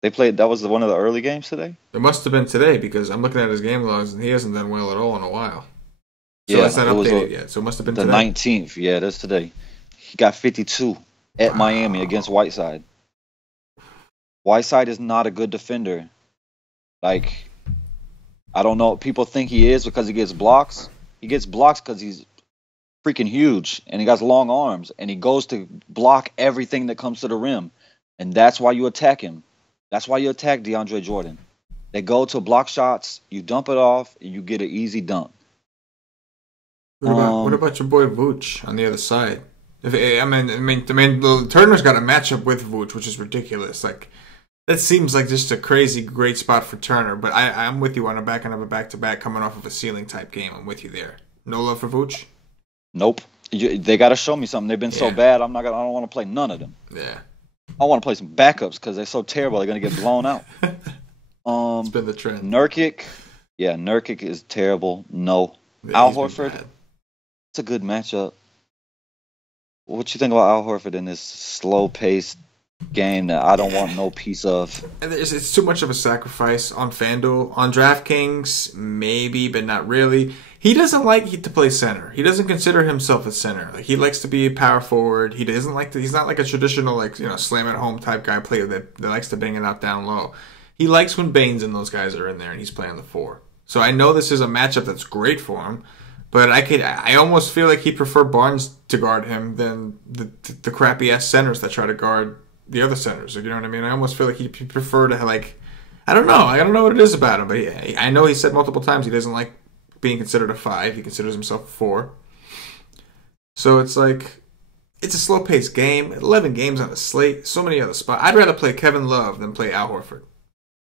They played. That was one of the early games today. It must have been today because I'm looking at his game logs and he hasn't done well at all in a while. So yeah, it's not updated yet. So it must have been the today. 19th. Yeah, that's today. He got 52 at Miami against Whiteside. Whiteside is not a good defender. Like, I don't know. People think he is because he gets blocks. He gets blocks because he's freaking huge and he got long arms and he goes to block everything that comes to the rim. And that's why you attack him. That's why you attack DeAndre Jordan. They go to block shots, you dump it off, and you get an easy dunk. What about your boy Vooch on the other side? I mean, Turner's got a matchup with Vooch, which is ridiculous. Like, that seems like just a crazy great spot for Turner. But I'm with you on a back-to-back coming off of a ceiling type game. I'm with you there. No love for Vooch? Nope. They got to show me something. They've been so bad. I don't want to play none of them. Yeah. I want to play some backups because they're so terrible. They're going to get blown out. It's been the trend. Nurkic. Yeah, Nurkic is terrible. No. Yeah, Al Horford. It's a good matchup. What you think about Al Horford in this slow-paced game that I don't want no piece of? It's too much of a sacrifice on FanDuel. On DraftKings, maybe, but not really. He doesn't like to play center. He doesn't consider himself a center. Like, he likes to be a power forward. He doesn't like to. He's not like a traditional, like, you know, slam at home type guy player that likes to bang it out down low. He likes when Baines and those guys are in there and he's playing the 4. So I know this is a matchup that's great for him, but I almost feel like he'd prefer Barnes to guard him than the crappy ass centers that try to guard the other centers. You know what I mean? I almost feel like he'd prefer to, like, I don't know what it is about him, but I know he said multiple times he doesn't like being considered a 5. He considers himself a 4. So it's like, it's a slow-paced game. 11 games on the slate. So many other spots. I'd rather play Kevin Love than play Al Horford,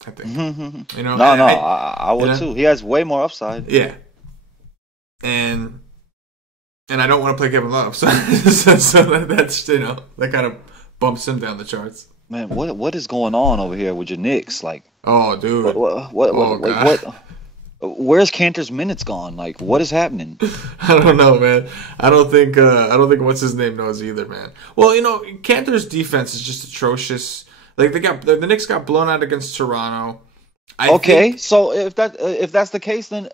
I think. You know? I would too. He has way more upside. Yeah. And I don't want to play Kevin Love. So that's, you know, that kind of bumps him down the charts. Man, what is going on over here with your Knicks? Like, oh, dude. What? Where's Cantor's minutes gone? Like, what is happening? I don't know, man. I don't think what's his name knows either, man. Well, you know, Cantor's defense is just atrocious. Like, the Knicks got blown out against Toronto. So if that's the case, then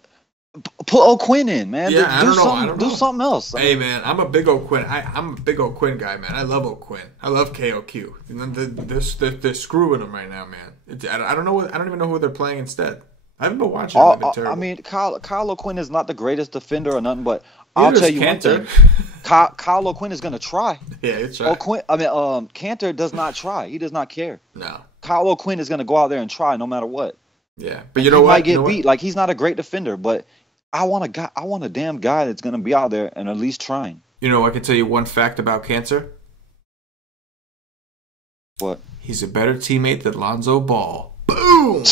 put O'Quinn in, man. Yeah, I don't know. Do something else. Hey, man, I'm a big O'Quinn. I'm a big O'Quinn guy, man. I love O'Quinn. I love KOQ. They're screwing him right now, man. I don't know. I don't even know who they're playing instead. I haven't been watching. I mean, Kyle O'Quinn is not the greatest defender or nothing, but I'll tell you one thing. Kyle O'Quinn is going to try. Yeah, he'll try. Cantor does not try. He does not care. No. Kyle O'Quinn is going to go out there and try no matter what. Yeah, but you know what? He might get beat. Like, he's not a great defender, but I want a damn guy that's going to be out there and at least trying. You know, I can tell you one fact about Cantor. What? He's a better teammate than Lonzo Ball. Boom!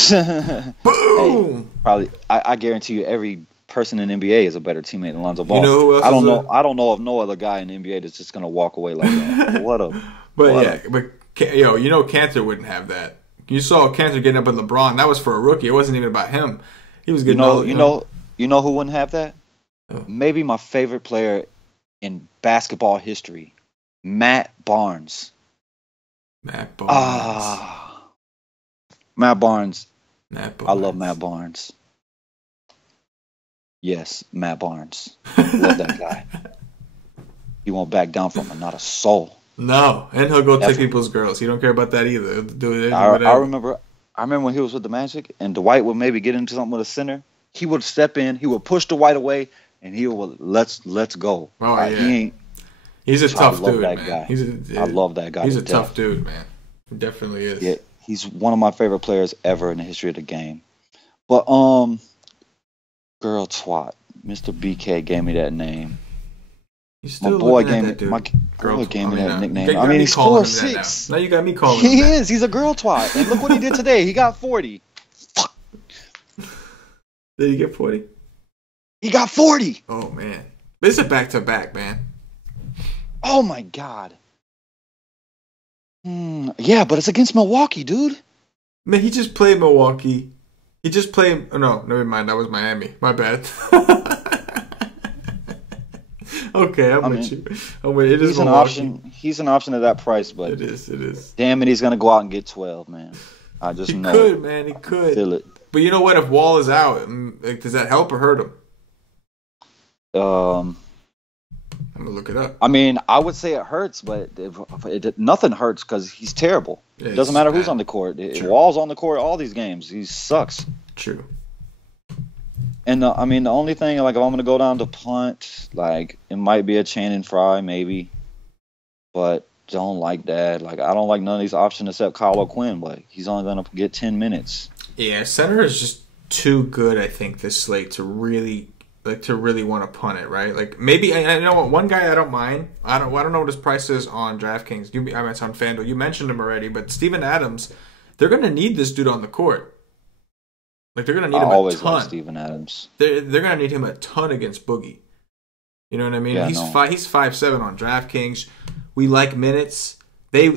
Boom! Hey, probably, I guarantee you, every person in the NBA is a better teammate than Lonzo Ball. You know who else I don't know of no other guy in the NBA that's just gonna walk away like that. You know, Cantor wouldn't have that. You saw Cantor getting up with LeBron. That was for a rookie. It wasn't even about him. He was getting You know who wouldn't have that? Oh, Maybe my favorite player in basketball history, Matt Barnes. Matt Barnes. Ah, Matt Barnes. Matt I love Matt Barnes. Barnes. Yes, Matt Barnes. Love that guy. He won't back down from it, not a soul. No, and he'll go take That's people's girls. He don't care about that either. He'll do it, I whatever. remember. I remember when he was with the Magic, and Dwight would maybe get into something with a center. He would step in. He would push Dwight away, and he would let's go. Oh He yeah, ain't. he's a So I tough love dude, that man. guy. He's I love that guy. he's to a death. tough dude, man. He definitely is. Yeah, he's one of my favorite players ever in the history of the game. But girl twat, Mr. BK gave me that name. He's My still boy looking at gave me that dude. my boy gave me that You nickname. got I mean, me he's calling him that 4'6". now. Now you got me calling him He that. is. He's a girl twat. And look what he did today. He got 40. Fuck. Did he get 40? He got 40. Oh man, this is a back to back, man. Oh my god. Yeah, but it's against Milwaukee, dude. Man, he just played Milwaukee. He just played. Oh no, never mind. That was Miami. My bad. Okay, I'm with you. I'm with you. It is He's an Milwaukee. option. He's an option at that price, but It is. It is. damn it, he's gonna go out and get 12, man. I just He know. could, man. He could. Feel it. But you know what? If Wall is out, like, does that help or hurt him? Um, I'm gonna look it up. I mean, I would say it hurts, but nothing hurts because he's terrible. Yeah, It doesn't it's matter who's bad. on the court. If True. Wall's on the court all these games, he sucks. True. And I mean, the only thing, like, if I'm gonna go down to punt, like, it might be a Channing Frye, maybe, but don't like that. Like, I don't like none of these options except Kyle O'Quinn, but he's only gonna get 10 minutes. Yeah, center is just too good. I think this slate to really want to punt it, right? Like maybe I know what one guy I don't mind. I don't know what his price is on DraftKings. I mean, it's on FanDuel. You mentioned him already, but Steven Adams, they're gonna need this dude on the court. Like they're gonna need I him always a ton. like Steven Adams. They're gonna need him a ton against Boogie. You know what I mean? Yeah, he's no. he's 5'7" on DraftKings. We like minutes. He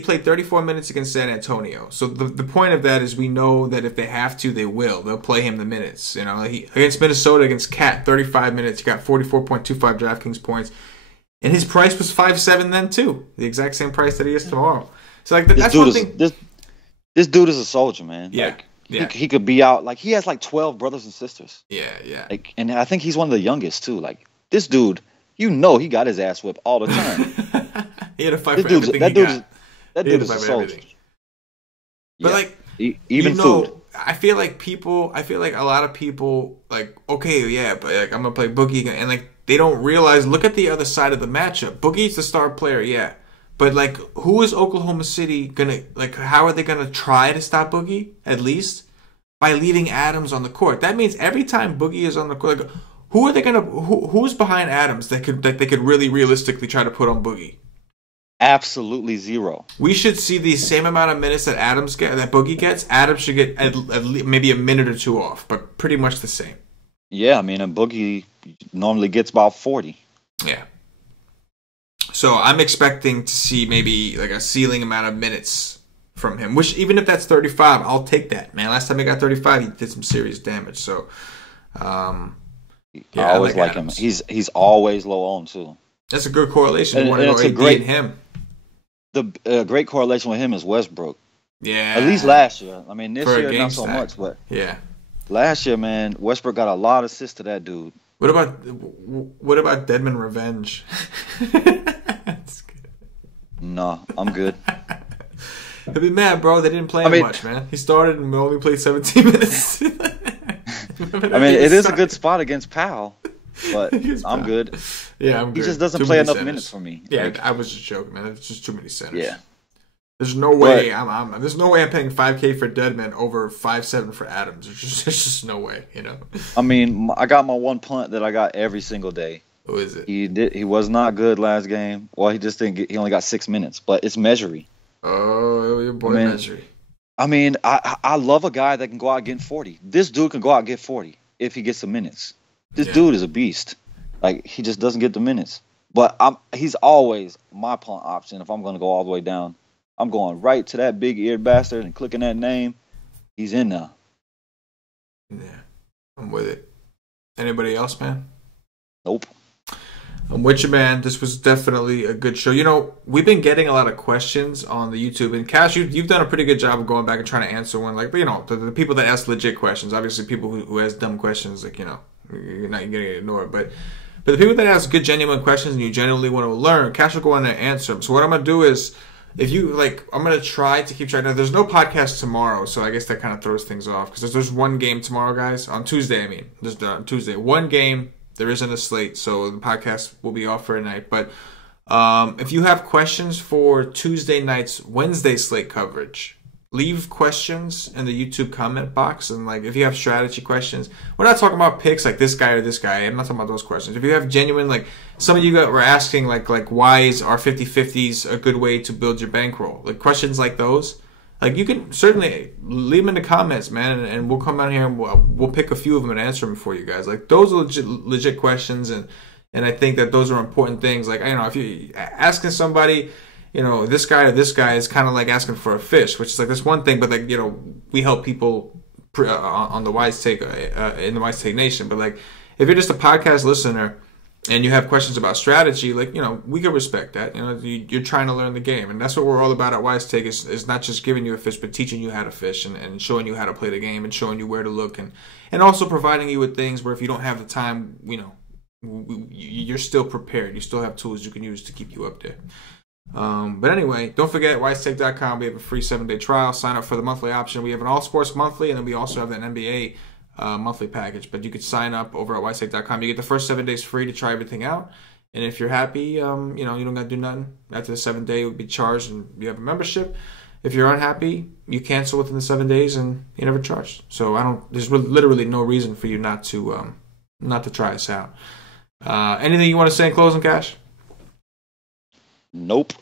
played 34 minutes against San Antonio. So the point of that is we know that if they have to, they will. They'll play him the minutes. You know, against Minnesota, against Cat, 35 minutes. He got 44.25 DraftKings points, and his price was 5'7" then too. The exact same price that he is tomorrow. So like that's one thing. This dude is a soldier, man. Yeah. Like, Yeah. he could be out. Like, he has like 12 brothers and sisters. Yeah. Like, and I think he's one of the youngest too. Like, this dude, you know, he got his ass whipped all the time. He had to fight This for dude's- everything that he dude's- got. That He had dude to is a fight for soldier. everything. But Yeah. like Even food. I feel like a lot of people like, okay, yeah, but like I'm gonna play Boogie again, and like they don't realize. Look at the other side of the matchup. Boogie's the star player, yeah, but like who is Oklahoma City gonna like? How are they gonna try to stop Boogie? At least by leaving Adams on the court. That means every time Boogie is on the court, like, who are they gonna? Who's behind Adams that they could really realistically try to put on Boogie? Absolutely zero. We should see the same amount of minutes that Boogie gets. Adams should get at least maybe a minute or two off, but pretty much the same. Yeah, I mean, a Boogie normally gets about 40. Yeah. So I'm expecting to see maybe like a ceiling amount of minutes from him, which even if that's 35, I'll take that, man. Last time he got 35, he did some serious damage. So, yeah, I always like him. Adams. He's always low on too. That's a good correlation. And You want to it's go a AD great- and him. The great correlation with him is Westbrook. Yeah. At least last year. I mean, this For a year game not so stack. much, but Yeah. last year, man, Westbrook got a lot of assists to that dude. What about Deadman Revenge? That's good. No, I'm good. I'd be mad, bro. They didn't play him much, man. He started and only played 17 minutes. I mean, it is a good spot against Powell, but Against I'm Powell. good. Yeah, I'm good. He just doesn't Too play many enough centers. minutes for me. Yeah, Like, I was just joking, man. It's just too many centers. yeah. There's no way there's no way I'm paying $5K for Deadman over 5.7 for Adams. There's just no way, you know. I mean, I got my one punt that I got every single day. Who is it? He was not good last game. Well, he just didn't get. He only got 6 minutes, but it's Measury. Oh, your boy Man. Measury. I mean, I love a guy that can go out and get 40. This dude can go out and get 40 if he gets the minutes. This dude is a beast. Like, he just doesn't get the minutes. But he's always my punt option if I'm going to go all the way down. I'm going right to that big-eared bastard and clicking that name. He's in there. Yeah, I'm with it. Anybody else, man? Nope. I'm with you, man. This was definitely a good show. You know, we've been getting a lot of questions on the YouTube. And Cash, you've done a pretty good job of going back and trying to answer one. Like, you know, the people that ask legit questions. Obviously, people who ask dumb questions, like, you know, you're not going to ignore it. But the people that ask good, genuine questions and you genuinely want to learn, Cash will go in there and answer them. So what I'm going to do is, if you, like, I'm going to try to keep track. Now, there's no podcast tomorrow, so I guess that kind of throws things off. Because there's one game tomorrow, guys. On Tuesday, I mean. There's Tuesday. One game. There isn't a slate, so the podcast will be off for a night. But if you have questions for Tuesday night's Wednesday slate coverage, leave questions in the YouTube comment box. And like, if you have strategy questions, we're not talking about picks like this guy or this guy. I'm not talking about those questions. If you have genuine, like some of you were asking, like why is our 50-50s a good way to build your bankroll? Like questions like those. Like, you can certainly leave them in the comments, man, and we'll come out here and we'll pick a few of them and answer them for you guys. Like, those are legit questions, and I think that those are important things. Like, you know, if you asking somebody, you know, this guy or this guy is kind of like asking for a fish, which is like this one thing, but like, you know, we help people on the Wise Take in the Wise Take Nation. But like, if you're just a podcast listener and you have questions about strategy, like, you know, we can respect that. You know, you're trying to learn the game. And that's what we're all about at Wise Take, is not just giving you a fish, but teaching you how to fish and showing you how to play the game and showing you where to look. And also providing you with things where if you don't have the time, you know, you're still prepared. You still have tools you can use to keep you up there. But anyway, don't forget, wisetake.com. We have a free 7-day trial. Sign up for the monthly option. We have an All Sports monthly, and then we also have an NBA monthly package. But you could sign up over at wisetake.com. You get the first 7 days free to try everything out. And if you're happy, you know, you don't got to do nothing. After the 7th day, it would be charged, and you have a membership. If you're unhappy, you cancel within the 7 days, and you never charged. So there's literally no reason for you not to try us out. Anything you want to say in closing, Cash? Nope.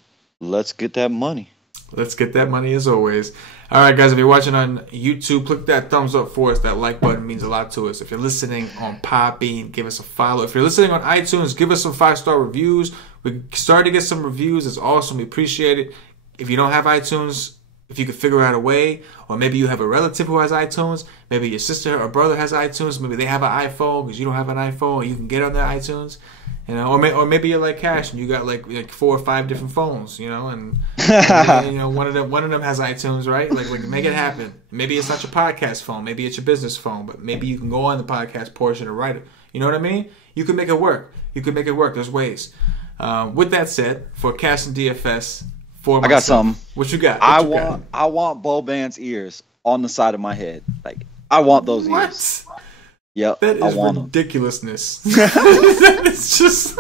Let's get that money. Let's get that money as always. All right, guys, if you're watching on YouTube, click that thumbs up for us. That like button means a lot to us. If you're listening on Podbean, give us a follow. If you're listening on iTunes, give us some 5-star reviews. We started to get some reviews. It's awesome. We appreciate it. If you don't have iTunes, if you could figure out a way, or maybe you have a relative who has iTunes, maybe your sister or brother has iTunes, maybe they have an iPhone because you don't have an iPhone, and you can get on their iTunes. You know, or maybe you're like Cash and you got like 4 or 5 different phones, you know, and you know one of them has iTunes, right? Like make it happen. Maybe it's not your podcast phone, maybe it's your business phone, but maybe you can go on the podcast portion and write it. You know what I mean? You can make it work. There's ways. With that said, for CashinDFS, I got something. What you got? I want Boban's ears on the side of my head. Like, I want those ears. Yep, that is I want ridiculousness. That is just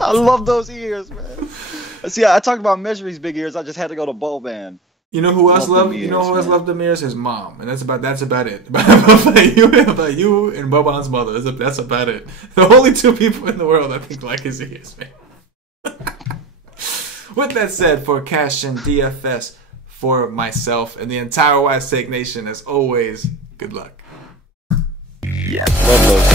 I love those ears, man. See, I talked about measuring these big ears. I just had to go to Boban. You know who else loved? You know who else loved them ears? His mom, and that's about it. about you and Boban's mother. That's about it. The only 2 people in the world I think like his ears, man. With that said, for CashinDFS, for myself and the entire Wise Take Nation, as always, good luck. Yeah, love those.